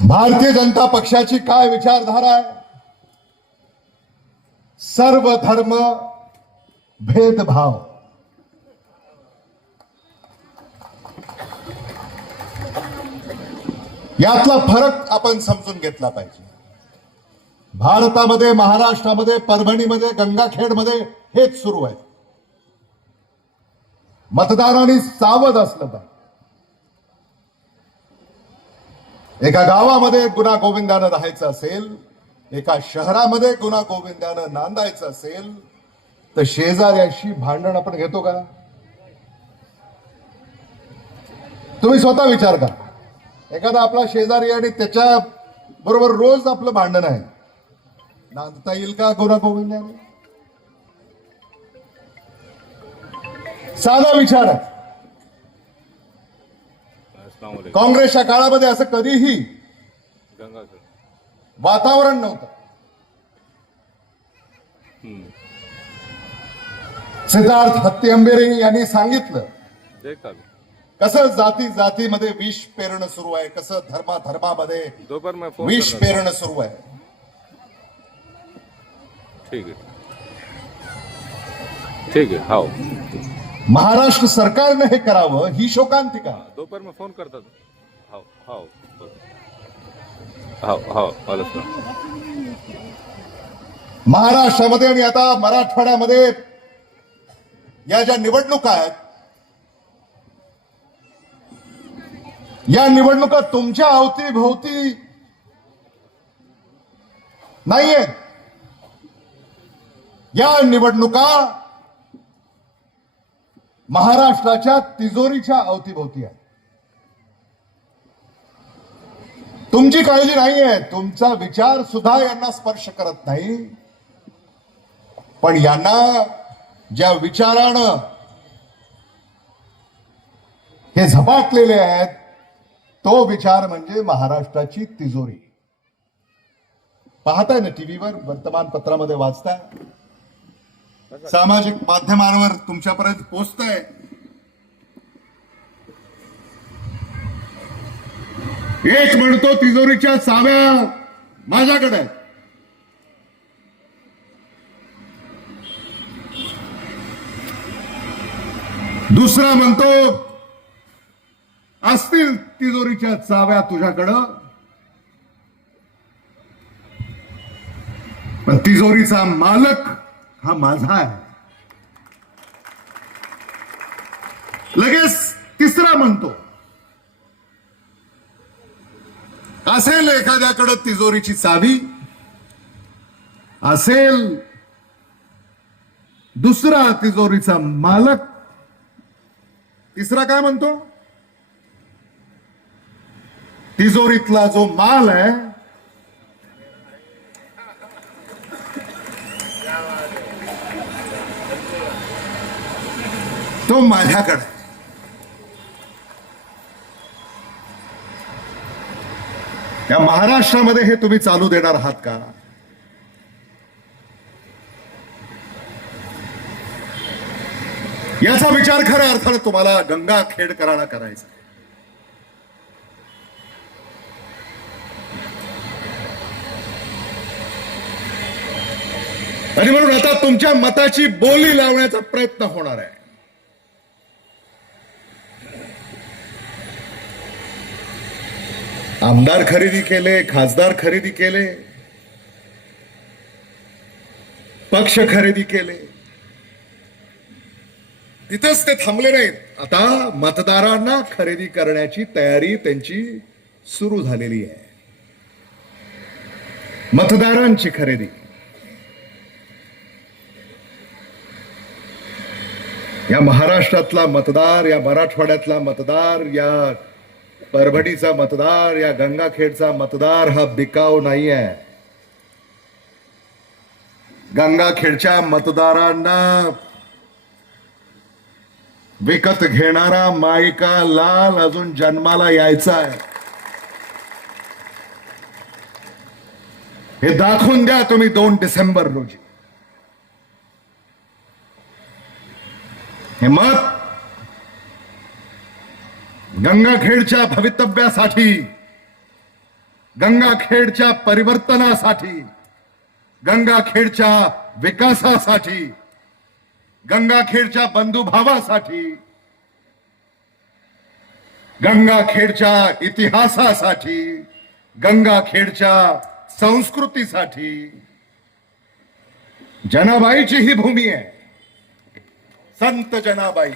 भारतीय जनता पक्षाची काय विचारधारा आहे? सर्व धर्म भेदभाव. यातला फरक आपण समजून घेतला पाहिजे. भारतामध्ये, महाराष्ट्रामध्ये, परभणीमध्ये, गंगाखेडमध्ये हेच सुरू आहे. मतदारांनी सावध असलं पाहिजे. एका गावामध्ये गुन्हा गोविंदानं राहायचं असेल, एका शहरामध्ये गुन्हा गोविंदानं नांदायचं असेल तर शेजाऱ्याशी भांडण आपण घेतो का? तुम्ही स्वतः विचार करा. एखादा आपला शेजारी आणि त्याच्या बरोबर रोज आपलं भांडण आहे, नांदता येईल का गुन्हा गोविंदाने? साधा विचार आहे. काँग्रेसच्या काळामध्ये असं कधीही वातावरण नव्हतं. सिद्धार्थ हत्तीअंबेरे यांनी सांगितलं कसं जाती जातीमध्ये विष पेरणं सुरू आहे, कसं धर्माधर्मामध्ये विष पेरणं सुरू आहे. ठीक है हाओ. महाराष्ट्र सरकारनं हे करावं ही शोकांतिका. दोपहर में फोन करता हाओ हाओ हाओ हाओ आलंच ना. महाराष्ट्रामध्ये आणि आता मराठवाड्यामध्ये या ज्या निवडणुका आहेत, या निवडणुका तुमच्या अवतीभोवती नाहीये. या निवडणुका महाराष्ट्राच्या तिजोरीच्या अवतीभोवती आहे. तुमची काळजी नाहीये, तुमचा विचार सुद्धा यांना स्पर्श करत नाही. पण यांना ज्या विचारानं हे झपाटलेले आहेत तो विचार म्हणजे महाराष्ट्राची तिजोरी. पाहताय ना टीव्हीवर, वर्तमानपत्रामध्ये वाचताय, सामाजिक माध्यमांवर तुमच्यापर्यंत पोहोचतंय. एक म्हणतो तिजोरीच्या चाव्या माझ्याकडे आहेत, दुसरा म्हणतो असतील तिजोरीच्या चाव्या तुझ्याकडं, पण तिजोरीचा मालक हा माझा आहे. लगेच तिसरा म्हणतो असेल एखाद्याकडे तिजोरीची चावी, असेल दुसरा तिजोरीचा मालक, तिसरा काय म्हणतो तिजोरीतला जो माल आहे तो माझ्याकडे. या महाराष्ट्रामध्ये हे तुम्ही चालू देणार आहात का? याचा विचार खऱ्या अर्थानं तुम्हाला गंगाखेडकरांना करायचा. आणि म्हणून आता तुमच्या मताची बोली लावण्याचा प्रयत्न होणार आहे. आमदार खरेदी केले, खासदार खरेदी केले, पक्ष खरेदी केले, तिथंच ते थांबले नाहीत. आता मतदारांना खरेदी करण्याची तयारी त्यांची सुरू झालेली आहे. मतदारांची खरेदी. या महाराष्ट्रातला मतदार, या मराठवाड्यातला मतदार, या परभणीचा मतदार, या गंगाखेडचा मतदार हा बिकाऊ नाही आहे. गंगाखेडच्या मतदारांना विकत घेणारा मायका लाल अजून जन्माला यायचा आहे. हे दाखवून द्या तुम्ही 2 डिसेंबर रोजी. हे मत गंगाखेडच्या भवितव्यासाठी, गंगाखेडच्या परिवर्तनासाठी, गंगाखेडच्या विकासासाठी, गंगाखेडच्या बंधुभावासाठी, गंगाखेडच्या इतिहासासाठी, गंगाखेडच्या संस्कृतीसाठी. जनाबाईची ही भूमी आहे. संत जनाबाई.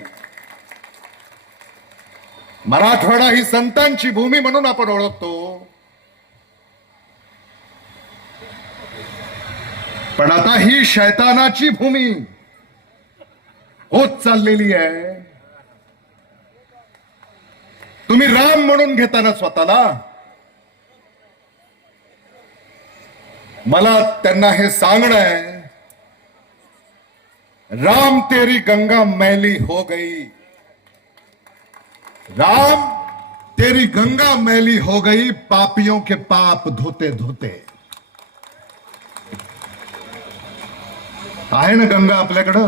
मराठवाडा ही संतांची भूमी म्हणून आपण ओळखतो. पण आता ही शैतानाची भूमी होत चाललेली आहे. तुम्ही राम म्हणून घेताना स्वतःला, मला त्यांना हे सांगणं आहे, राम तेरी गंगा मैली हो गई, राम तेरी गंगा मैली हो गई, पापियों के पाप धोते धोते. आहे ना गंगा आपल्याकडं?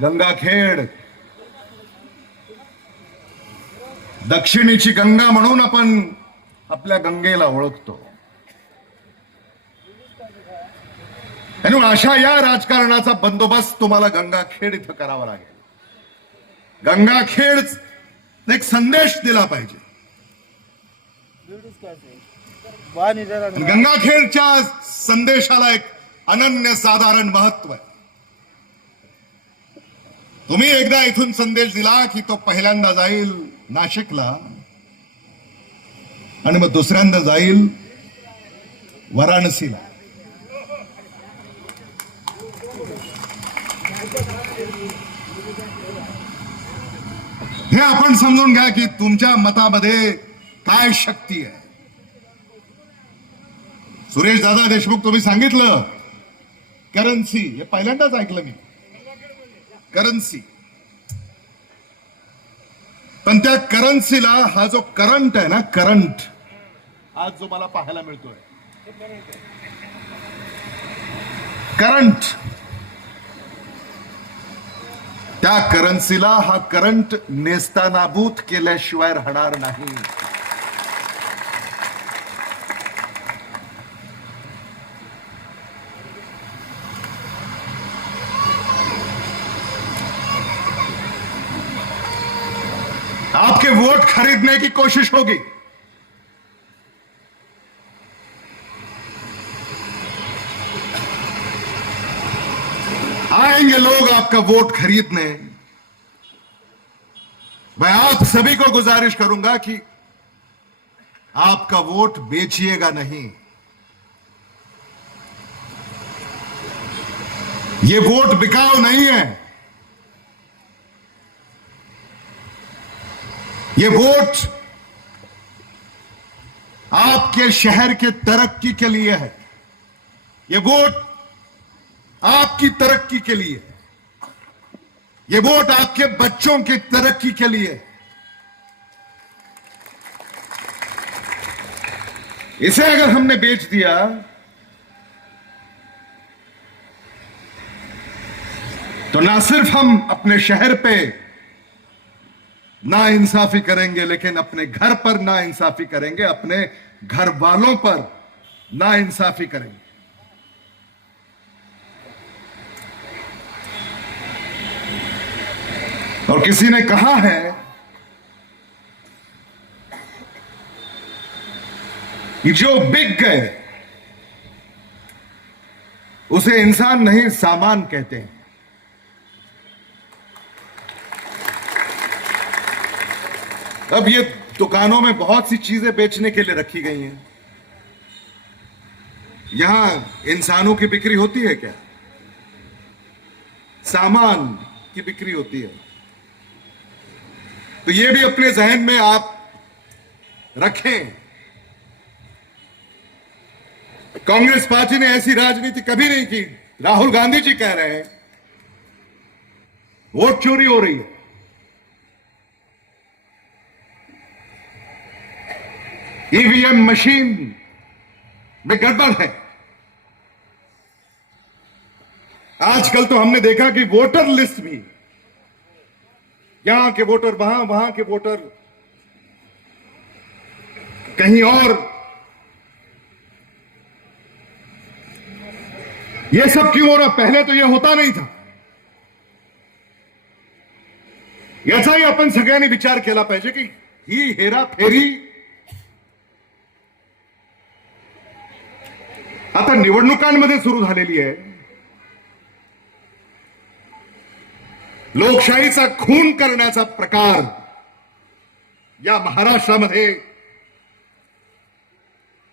गंगाखेड दक्षिणेची गंगा म्हणून आपण आपल्या गंगेला ओळखतो. आणि अशा या राजकारणाचा बंदोबस्त तुम्हाला गंगाखेड इथं करावा लागेल. गंगाखेड एक संदेश दिला पाहिजे. गंगाखेडच्या संदेशाला एक अनन्यसाधारण महत्व आहे. तुम्ही एकदा इथून संदेश दिला की तो पहिल्यांदा जाईल नाशिकला आणि मग दुसऱ्यांदा जाईल वाराणसीला. हे आपण समजून घ्या की तुमच्या मतामध्ये काय शक्ती आहे. सुरेश दादा देशमुख तुम्ही सांगितलं करन्सी, हे पहिल्यांदाच ऐकलं मी, करन्सी. पण त्या करन्सीला हा जो करंट आहे ना, करंट आज जो मला पाहायला मिळतोय, करंट, त्या करन्सीला हा करंट नेस्तानाबूत केल्याशिवाय राहणार नाही. आपके वोट खरीदने की कोशिश होगी. आएंगे लोग आपका वोट खरीदने. मैं आप सभी को गुजारिश करूंगा कि आपका वोट बेचिएगा नहीं. ये वोट बिकाऊ नहीं है. ये वोट आपके शहर के तरक्की के लिए है. ये वोट आपकी तरक्की के लिए, ये वोट आपके बच्चों की तरक्की के लिए. इसे अगर हमने बेच दिया तो ना सिर्फ हम अपने शहर पे ना इंसाफी करेंगे, लेकिन अपने घर पर ना इंसाफी करेंगे, अपने घर वालों पर ना इंसाफी करेंगे। और किसी ने कहा है कि जो बिक गए उसे इंसान नहीं सामान कहते हैं। अब ये दुकानों में बहुत सी चीजें बेचने के लिए रखी गई हैं। यहां इंसानों की बिक्री होती है क्या? सामान की बिक्री होती है। तो ये भी अपने जहन में आप रखें। कांग्रेस पार्टी ने ऐसी राजनीति कभी नहीं की। राहुल गांधी जी कह रहे हैं वोट चोरी हो रही है। ईवीएम मशीन में गड़बड़ है। आजकल तो हमने देखा कि वोटर लिस्ट भी, यहां के वोटर वहां, वहां के वोटर कहीं और, ये सब क्यों हो रहा? पहले तो यह होता नहीं था। याचाही आपण सगळ्यांनी विचार केला पाहिजे की ही हेराफेरी आता निवडणुकांमध्ये सुरू झालेली आहे। लोकशाहीचा खून करण्याचा प्रकार या महाराष्ट्रामध्ये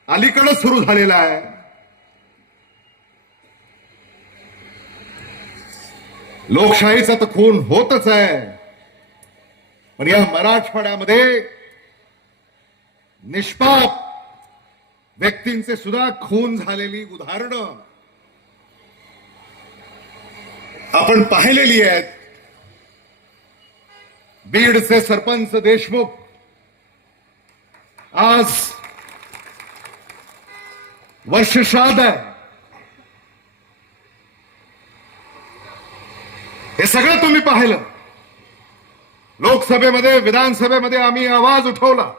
अलीकडे सुरू झालेला आहे। लोकशाहीचा तर खून होतच आहे, पण या मराठवाड्यामध्ये निष्पाप व्यक्तींचे सुद्धा खून झालेली उदाहरणं आपण पाहिलेली आहेत। बीडचे सरपंच देशमुख आज वर्षश्राद्ध आहे। हे सगळं तुम्ही पाहिलं। लोकसभेमध्ये, विधानसभेमध्ये आम्ही आवाज उठवला,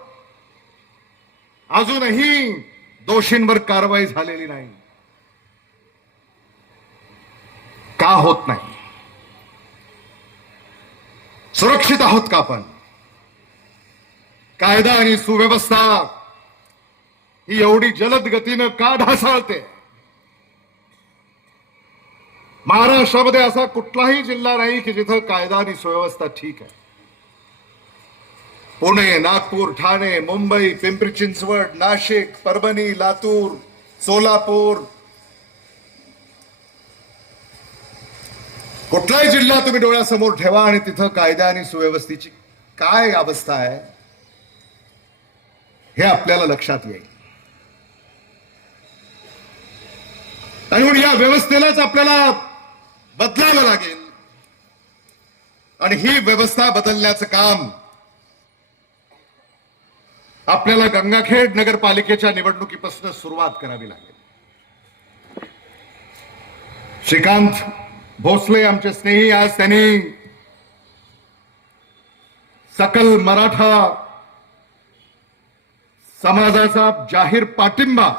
अजूनही दोषींवर कारवाई झालेली नाही। का होत नाही? सुरक्षित आहोत का आपण? कायदा आणि सुव्यवस्था ही एवढी जलद गतीनं का ढासळते? महाराष्ट्रामध्ये असा कुठलाही जिल्हा नाही की जिथं कायदा आणि सुव्यवस्था ठीक आहे। पुणे, नागपूर, ठाणे, मुंबई, पिंपरी चिंचवड, नाशिक, परभणी, लातूर, सोलापूर, कुठलाही जिल्हा तुम्ही डोळ्यासमोर ठेवा आणि तिथं कायदा आणि सुव्यवस्थेची काय अवस्था आहे हे आपल्याला लक्षात येईल। आणि म्हणून या व्यवस्थेलाच आपल्याला बदलावं लागेल आणि ही व्यवस्था बदलण्याचं काम आपल्याला गंगाखेड नगरपालिकेच्या निवडणुकीपासून सुरुवात करावी लागेल। श्रीकांत भोसले आमचे स्नेही, आज त्यांनी सकल मराठा समाजाचा जाहीर पाठिंबा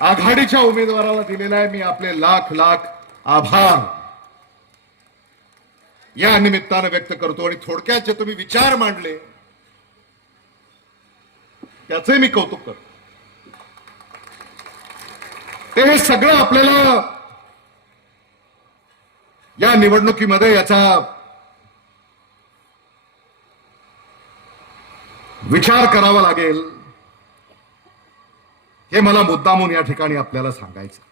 आघाडीच्या उमेदवाराला दिलेला आहे। मी आपले लाख लाख आभार या निमित्तानं व्यक्त करतो। आणि थोडक्यात जे तुम्ही विचार मांडले त्याचे मी कौतुक करतो। ते हे सगळं आपल्याला या निवडणुकीमध्ये याचा विचार करावा लागेल, हे मला मुद्दामून या ठिकाणी आपल्याला सांगायचं।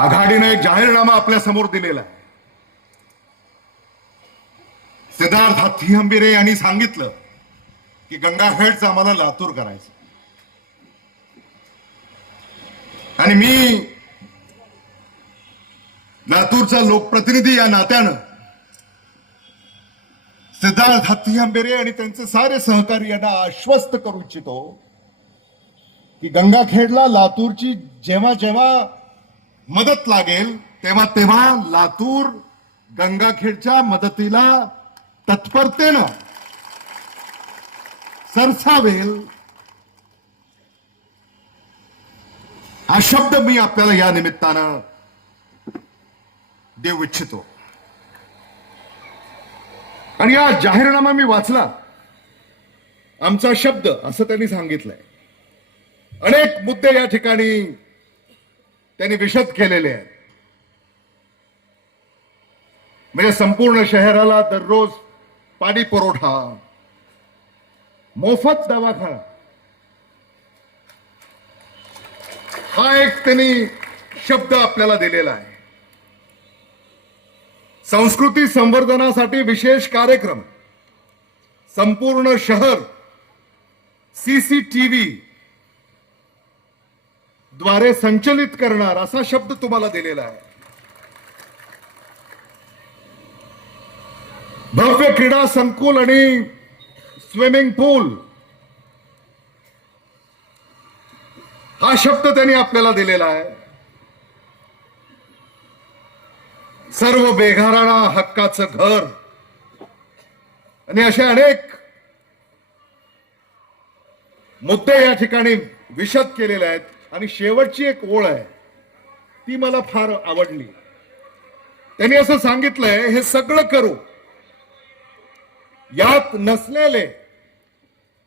आघाडीने एक जाहीरनामा आपल्या समोर दिलेला आहे। सिद्धार्थ हत्तीहंबिरे यांनी सांगितलं की गंगाखेडचं आम्हाला लातूर करायचं, आणि मी लातूरचा लोकप्रतिनिधी या नात्यानं सिद्धार्थ हत्तीआंबेरे आणि त्यांचे सारे सहकारी यांना आश्वस्त करू इच्छितो की गंगाखेडला लातूरची जेव्हा जेव्हा मदत लागेल तेव्हा तेव्हा लातूर गंगाखेडच्या मदतीला तत्परतेनं सरसावेल, हा शब्द मी आपल्याला या निमित्तानं देऊ इच्छितो. आणि हा जाहीरनामा मी वाचला, आमचा शब्द असं त्यांनी सांगितलंय. अनेक मुद्दे या ठिकाणी त्यांनी विशद केलेले आहेत. म्हणजे संपूर्ण शहराला दररोज पाणी पुरवठा, मोफत दवाखाना, हा एक त्यांनी शब्द आपल्याला दिलेला आहे. संस्कृती संवर्धनासाठी विशेष कार्यक्रम, संपूर्ण शहर सीसीटीव्ही द्वारे संचलित करणार, असा शब्द तुम्हाला दिलेला आहे. भव्य क्रीडा संकुल आणि स्विमिंग पूल, हा शब्द त्यांनी आपल्याला दिलेला आहे. सर्व बेघरांना हक्काचं घर आणि असे अनेक मुद्दे या ठिकाणी विशद केलेले आहेत. आणि शेवटची एक ओळ आहे, ती मला फार आवडली. त्यांनी असं सांगितलंय, हे सगळं करू, यात नसलेले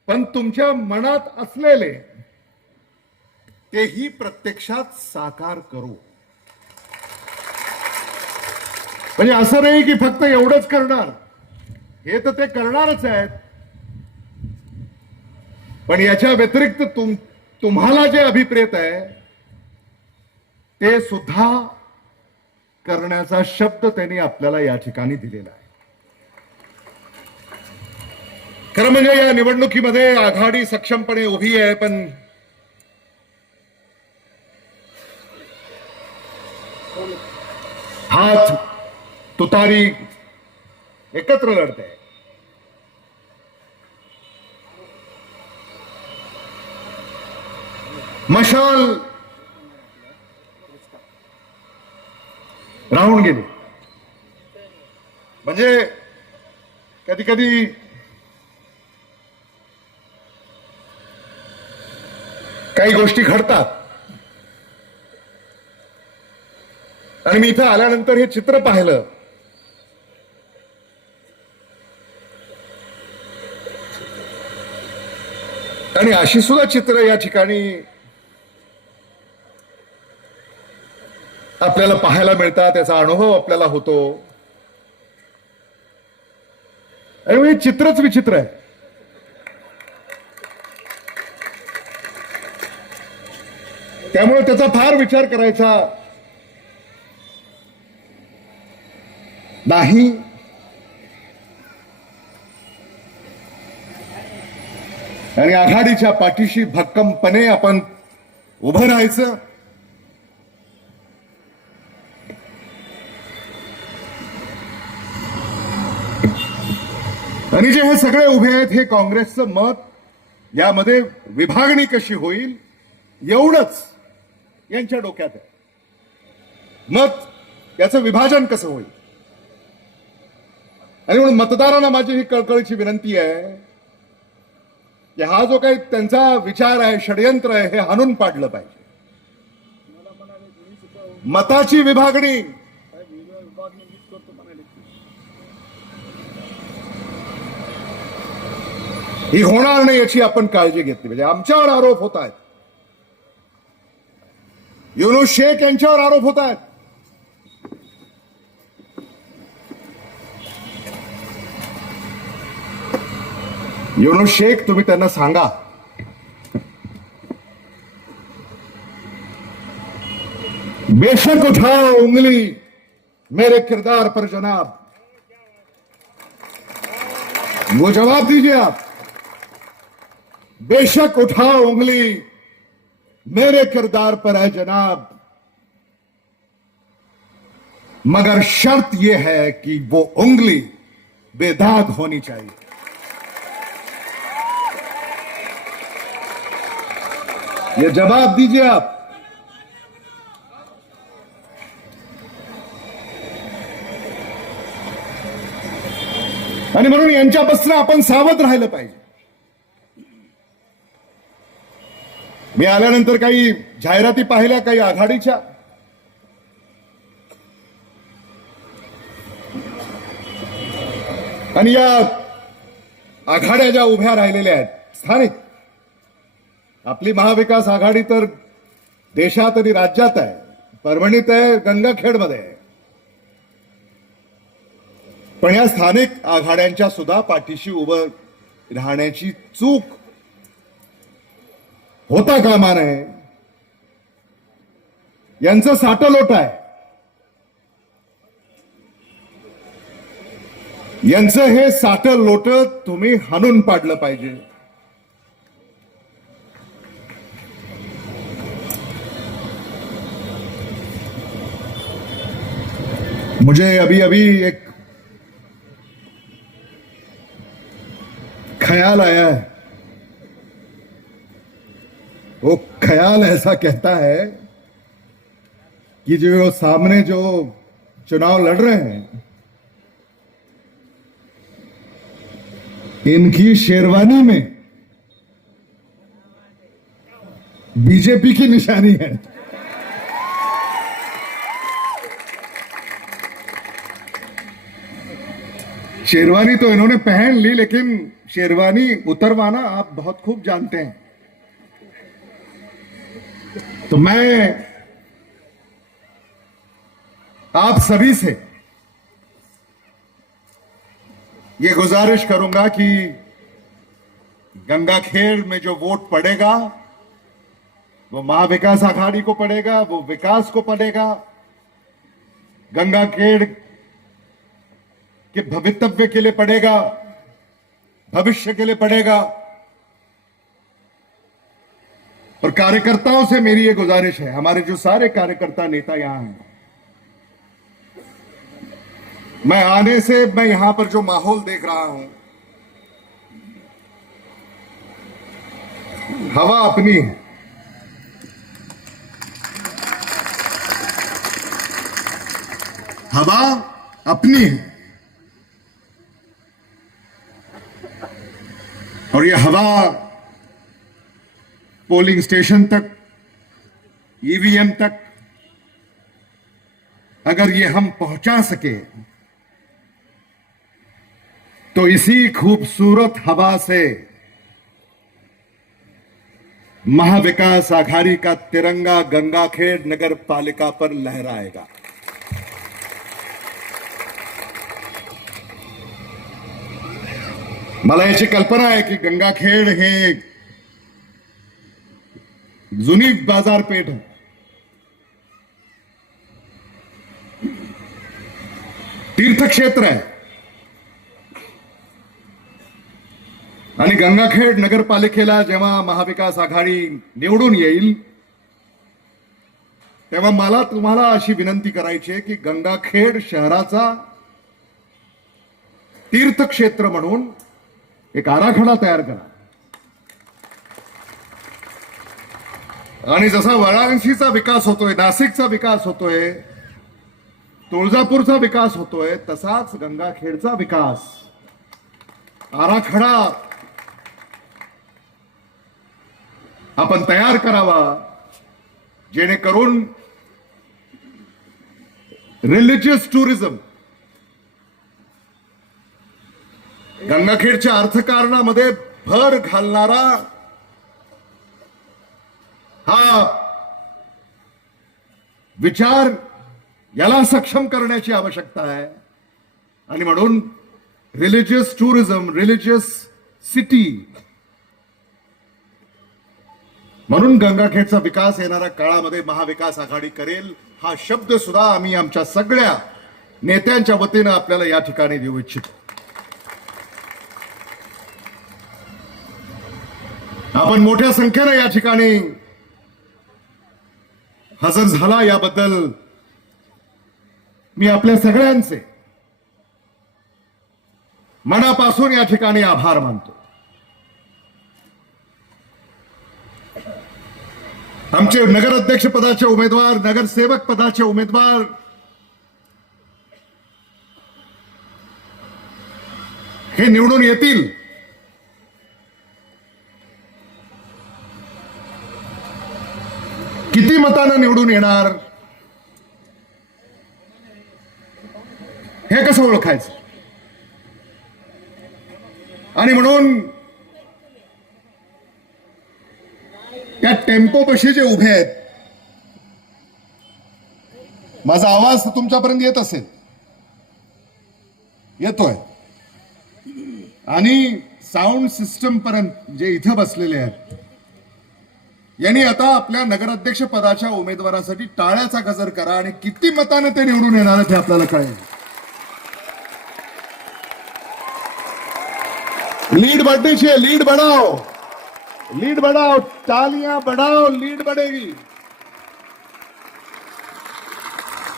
पण तुमच्या मनात असलेले तेही प्रत्यक्षात साकार करू. म्हणजे असं नाही की फक्त एवढंच करणार, हे तर ते करणारच आहेत, पण याच्या व्यतिरिक्त तुम्हाला जे अभिप्रेत आहे ते सुद्धा करण्याचा शब्द त्यांनी आपल्याला या ठिकाणी दिलेला आहे. खरं म्हणजे या निवडणुकीमध्ये आघाडी सक्षमपणे उभी आहे, पण हात तुतारी एकत्र लढते. मशाल राहून गेली. म्हणजे कधी कधी काही गोष्टी घडतात आणि मी इथं आल्यानंतर हे चित्र पाहिलं, आणि अशी सुद्धा चित्र या ठिकाणी आपल्याला पाहायला मिळतात, त्याचा अनुभव आपल्याला होतो. आणि हे चित्रच विचित्र आहे. त्यामुळे त्याचा फार विचार करायचा नाही. आणि आघाडीच्या पाठीशी भक्कमपणे आपण उभं राहायचं. आणि जे हे सगळे उभे आहेत, हे काँग्रेसचं मत, यामध्ये विभागणी कशी होईल एवढंच यांच्या डोक्यात आहे. मत, याचं विभाजन कसं होईल. आणि म्हणून मतदारांना माझी ही कळकळीची विनंती आहे की हा जो काही त्यांचा विचार आहे, षडयंत्र आहे, हे हाणून पाडलं पाहिजे. मताची विभागणी ही होणार नाही याची आपण काळजी घेतली पाहिजे. आमच्यावर आरोप होत आहेत, युनूस शेख यांच्यावर आरोप होत आहेत. युनूस शेख, तुम्ही त्यांना सांगा बेशक उठाओ उंगली मेरे किरदार पर जनाब. वो जवाब दीजिए आप. बेशक उठाओ उंगली मेरे किरदार पर है जनाब, मगर शर्त यह है कि वो उंगली बेदाग होनी चाहिए। ये जवाब दीजिए आप। आणि म्हणून यांच्यापासून आपण सावध राहिलं पाहिजे। मी आल्यानंतर काही जाहिराती पाहिल्या काही आघाडीच्या, आणि या आघाड्या ज्या उभ्या राहिलेल्या आहेत स्थानिक, आपली महाविकास आघाडी तर देशात आणि राज्यात आहे, परभणीत आहे, गंगाखेडमध्ये आहे, पण या स्थानिक आघाड्यांच्या सुद्धा पाठीशी उभं राहण्याची चूक होता कामा नये। यांचं साटलोट आहे, यांचं हे साटल लोट तुम्ही हाणून पाडलं पाहिजे। मुझे अभी अभी एक ख्याल आया है। वो ख्याल ऐसा कहता है कि जो सामने जो चुनाव लड़ रहे हैं, इनकी शेरवानी में बीजेपी की निशानी है। शेरवानी तो इन्होंने पहन ली, लेकिन शेरवानी उतरवाना आप बहुत खूब जानते हैं। तो मैं आप सभी से ये गुजारिश करूंगा कि गंगाखेड़ में जो वोट पड़ेगा वो महाविकास आघाड़ी को पड़ेगा, वो विकास को पड़ेगा, गंगाखेड़ के भवितव्य के लिए पड़ेगा, भविष्य के लिए पड़ेगा। और कार्यकर्ताओं से मेरी ये गुजारिश है, हमारे जो सारे कार्यकर्ता नेता यहां हैं, मैं आने से मैं यहां पर जो माहौल देख रहा हूं, हवा अपनी है। हवा अपनी है और ये हवा पोलिंग स्टेशन तक, ईवीएम तक अगर ये हम पहुंचा सके तो इसी खूबसूरत हवा से महाविकास आघाड़ी का तिरंगा गंगाखेड़ नगर पालिका पर लहराएगा। मला याची कल्पना आहे की गंगाखेड हे जुनी बाजारपेठ आहे, तीर्थक्षेत्र आहे, आणि गंगाखेड नगरपालिकेला जेव्हा महाविकास आघाडी निवडून येईल तेव्हा मला तुम्हाला अशी विनंती करायची आहे की गंगाखेड शहराचा तीर्थक्षेत्र म्हणून एक आराखडा तयार करा। आणि जसा वाराणसीचा विकास होतोय, नाशिकचा विकास होतोय, तुळजापूरचा विकास होतोय, तसाच गंगाखेडचा विकास आराखडा आपण तयार करावा, जेणेकरून रिलिजियस टुरिझम गंगाखेडच्या अर्थकारणामध्ये भर घालणारा हा विचार याला सक्षम करण्याची आवश्यकता आहे। आणि म्हणून रिलिजियस टुरिझम, रिलिजियस सिटी म्हणून गंगाखेडचा विकास येणाऱ्या काळामध्ये महाविकास आघाडी करेल, हा शब्द सुद्धा आम्ही आमच्या सगळ्या नेत्यांच्या वतीनं आपल्याला या ठिकाणी देऊ इच्छितो। आपण मोठ्या संख्येने या ठिकाणी हजर झाला याबद्दल मी आपल्या सगळ्यांचे मनापासून या ठिकाणी आभार मानतो. आमचे नगराध्यक्ष पदाचे उमेदवार, नगरसेवक पदाचे उमेदवार हे निवडून येतील. किती मतांना निवडून येणार हे कसं ओळखायचं? आणि म्हणून त्या टेम्पो पशी जे उभे आहेत, माझा आवाज तुमच्यापर्यंत येत असेल, येतोय, आणि साऊंड सिस्टम पर्यंत जे इथं बसलेले आहेत, यांनी आता आपल्या नगराध्यक्ष पदाच्या उमेदवारासाठी टाळ्याचा गजर करा आणि किती मताने ते निवडून येणार आहेत हे आपल्याला कळेल. लीड बढ़नी चाहिए, लीड बढ़ाओ, लीड बढ़ाओ, तालियां बढ़ाओ, लीड बढ़ेगी.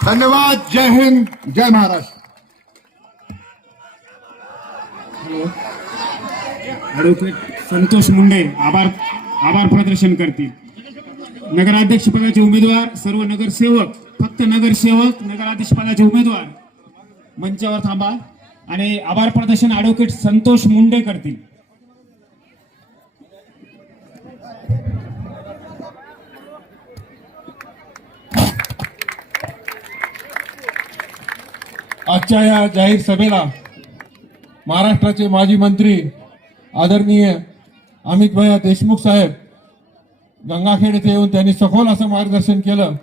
धन्यवाद. जय हिंद, जय महाराष्ट्र. ॲडव्होकेट संतोष मुंडे आभार प्रदर्शन करतील. नगराध्यक्ष पदाचे उमेदवार, सर्व नगरसेवक, फक्त नगरसेवक, नगराध्यक्ष पदाचे उमेदवार मंचावर थांबा आणि आभार प्रदर्शन ॲडव्होकेट संतोष मुंडे करतील. आजच्या या जाहीर सभेला महाराष्ट्राचे माजी मंत्री आदरणीय अमित भैया देशमुख साहेब गंगाखेड येथे येऊन त्यांनी सखोल असं मार्गदर्शन केलं.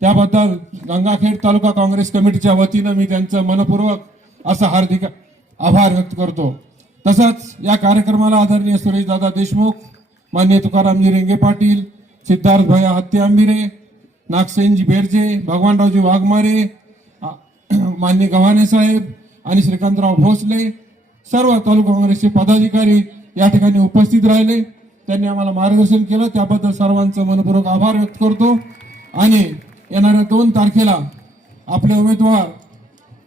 त्याबद्दल गंगाखेड तालुका काँग्रेस कमिटीच्या वतीनं मी त्यांचं मनपूर्वक असं हार्दिक आभार व्यक्त करतो. तसंच या कार्यक्रमाला आदरणीय सुरेशदादा देशमुख, माननीय तुकारामजी रेंगे पाटील, सिद्धार्थ भैया हत्ती आंबिरे, नागसेनजी बेरजे, भगवानरावजी वाघमारे, माननीय गव्हाणे साहेब आणि श्रीकांतराव भोसले, सर्व तालुका काँग्रेसचे पदाधिकारी या ठिकाणी उपस्थित राहिले. त्यांनी आम्हाला मार्गदर्शन केलं, त्याबद्दल सर्वांचं मनपूर्वक आभार व्यक्त करतो. आणि येणाऱ्या 2 तारखेला आपले उमेदवार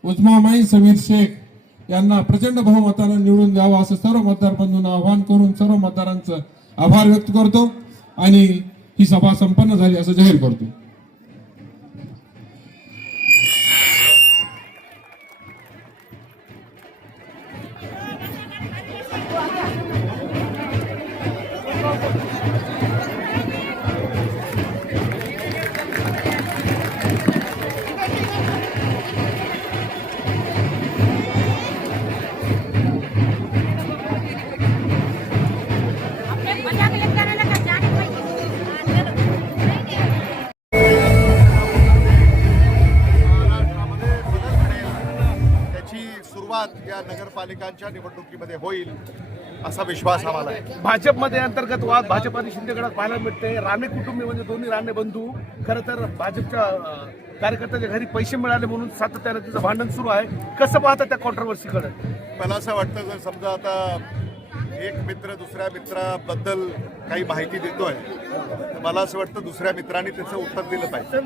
उजमा माईन समीर शेख यांना प्रचंड बहुमतानं निवडून द्यावं असं सर्व मतदार बंधूंना आवाहन करून सर्व मतदारांचं आभार व्यक्त करतो आणि ही सभा संपन्न झाली असं जाहीर करतो. या नगरपालिकांच्या निवडणुकीमध्ये होईल असा विश्वास आम्हाला आहे. भाजपमध्ये अंतर्गत वाद भाजप आणि शिंदे गटात पाहायला मिळते. राणे कुटुंबी म्हणजे दोन्ही राणे बंधू खरं तर भाजपच्या कार्यकर्त्याच्या घरी पैसे मिळाले म्हणून सातत्यानं तिचं भांडण सुरू आहे. कसं पाहता त्या कॉन्ट्रोवर्सीकडे? मला असं वाटतं जर समजा आता एक मित्र दुसऱ्या मित्राबद्दल काही माहिती देतोय तर मला असं वाटतं दुसऱ्या मित्रांनी त्याचं उत्तर दिलं पाहिजे.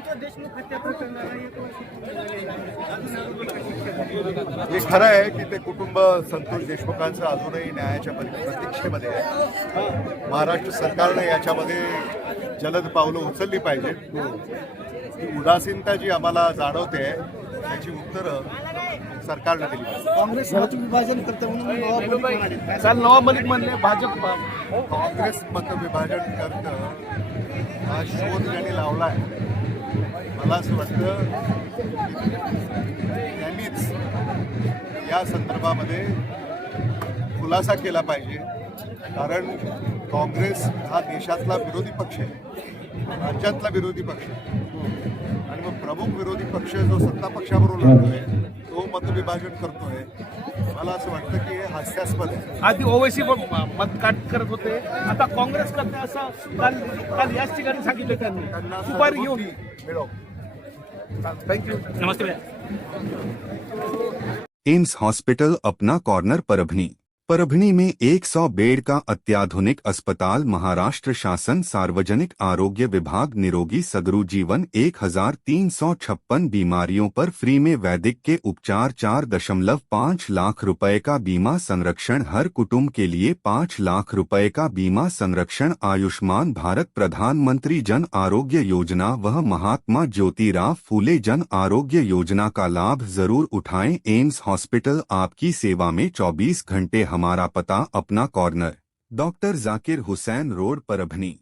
हे खरं आहे की ते कुटुंब संतोष देशमुखांचं अजूनही न्यायाच्या प्रतीक्षेमध्ये आहे. महाराष्ट्र सरकारने याच्यामध्ये जलद पावलं उचलली पाहिजेत. ही उदासीनता जी आम्हाला जाणवते त्याची उत्तरं सरकारने दिली पाहिजे. काँग्रेस विभाजन करते म्हणून काल नवाब मलिक म्हणले भाजप काँग्रेस मतविभाजन करतं हा शोध ज्यांनी लावलाय मला असं वाटतं त्यांनीच या संदर्भामध्ये खुलासा केला पाहिजे. कारण काँग्रेस हा देशातला विरोधी पक्ष आहे, राज्यातला विरोधी पक्ष आहे आणि मग प्रमुख विरोधी पक्ष जो सत्ता पक्षाबरोबर लढतोय तो मतविभाजन करतोय. मला असं वाटतं की हे हास्यास्पद आहे. आधी ओवैसी मत काट करत होते, आता काँग्रेस करते असं काल याच ठिकाणी सांगितलं त्यांनी. सुपारी घेऊन मिळव. थँक्यू. नमस्ते. एम्स हॉस्पिटल अपना कॉर्नर परभणी. परभणी में 100 बेड का अत्याधुनिक अस्पताल। महाराष्ट्र शासन सार्वजनिक आरोग्य विभाग निरोगी सगरू जीवन 1356 बीमारियों पर फ्री में वैदिक के उपचार। 4.5 लाख रुपए का बीमा संरक्षण हर कुटुंब के लिए 5 लाख रुपए का बीमा संरक्षण। आयुष्मान भारत प्रधानमंत्री जन आरोग्य योजना व महात्मा ज्योतिराव फूले जन आरोग्य योजना का लाभ जरूर उठाएं। एम्स हॉस्पिटल आपकी सेवा में 24 घंटे। हमारा पता Apna corner, doctor Zakir Hussain road, Parbhani.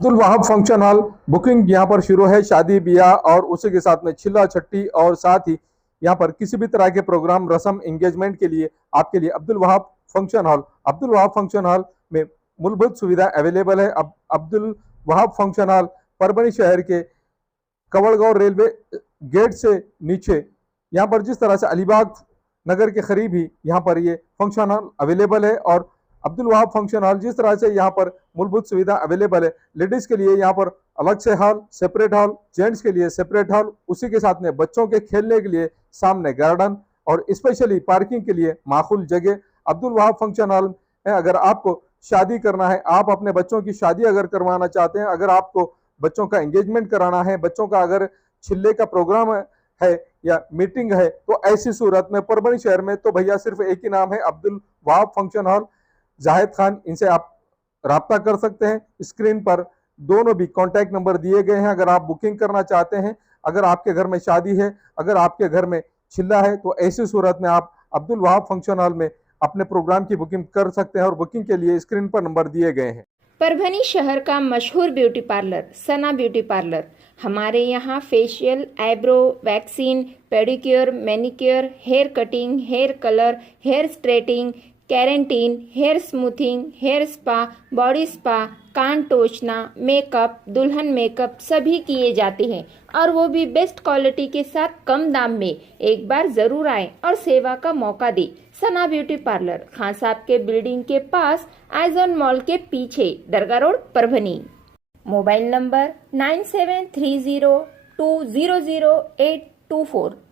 Abdul Wahab function hall booking यहाँ पर शुरू है। शादी ब्याह और उसी के साथ में चिल्ला छट्टी और साथ ही यहाँ पर किसी भी तरह के प्रोग्राम रस्म एंगेजमेंट के लिए आपके लिए अब्दुल वहाब फंक्शन हॉल में मूलभूत सुविधा अवेलेबल है। अब अब्दुल वहाब फंक्शन हॉल परभणी शहर के कवड़गांव रेलवे गेट से नीचे, यहाँ पर जिस तरह से अलीबाग नगर के करीब ही यहाँ पर ये फंक्शन हॉल अवेलेबल है। और अब्दुल वहाब फंक्शन हॉल जिस तरह से यहाँ पर मूलभूत सुविधा अवेलेबल है, लेडीज के लिए यहाँ पर अलग से हॉल, सेपरेट हॉल, जेंट्स के लिए सेपरेट हॉल, उसी के साथ में बच्चों के खेलने के लिए सामने गार्डन और स्पेशली पार्किंग के लिए माकूल जगह अब्दुल वहाब फंक्शन हॉल है। अगर आपको शादी करना है, आप अपने बच्चों की शादी अगर करवाना चाहते हैं, अगर आपको बच्चों का एंगेजमेंट कराना है, बच्चों का अगर छिल्ले का प्रोग्राम है या मीटिंग है, तो ऐसी सूरत में परभणी शहर में तो भैया सिर्फ एक ही नाम है, अब्दुल वहाब फंक्शन हॉल, जाहिद खान। इनसे आप राब्ता कर सकते हैं। स्क्रीन पर दोनों भी कॉन्टैक्ट नंबर दिए गए हैं। अगर आप बुकिंग करना चाहते हैं, अगर आपके घर में शादी है, अगर आपके घर में छिल्ला है, तो ऐसी सूरत में आप अब्दुल वहाब फंक्शन हॉल में अपने प्रोग्राम की बुकिंग कर सकते हैं और बुकिंग के लिए स्क्रीन पर नंबर दिए गए हैं। परभणी शहर का मशहूर beauty parlour Sana beauty parlour. हमारे यहाँ facial, eyebrow, waxing, pedicure, manicure, hair cutting, hair colour, hair straightening, keratin, hair smoothing, hair spa, body spa, कान टोचना, मेकअप, दुल्हन मेकअप सभी किए जाते हैं और वो भी बेस्ट क्वालिटी के साथ कम दाम में। एक बार जरूर आएं और सेवा का मौका दें। सना ब्यूटी पार्लर, खान साहब के बिल्डिंग के पास, आइजॉन मॉल के पीछे, Dargah road, Parbhani. Mobile number 9730200824।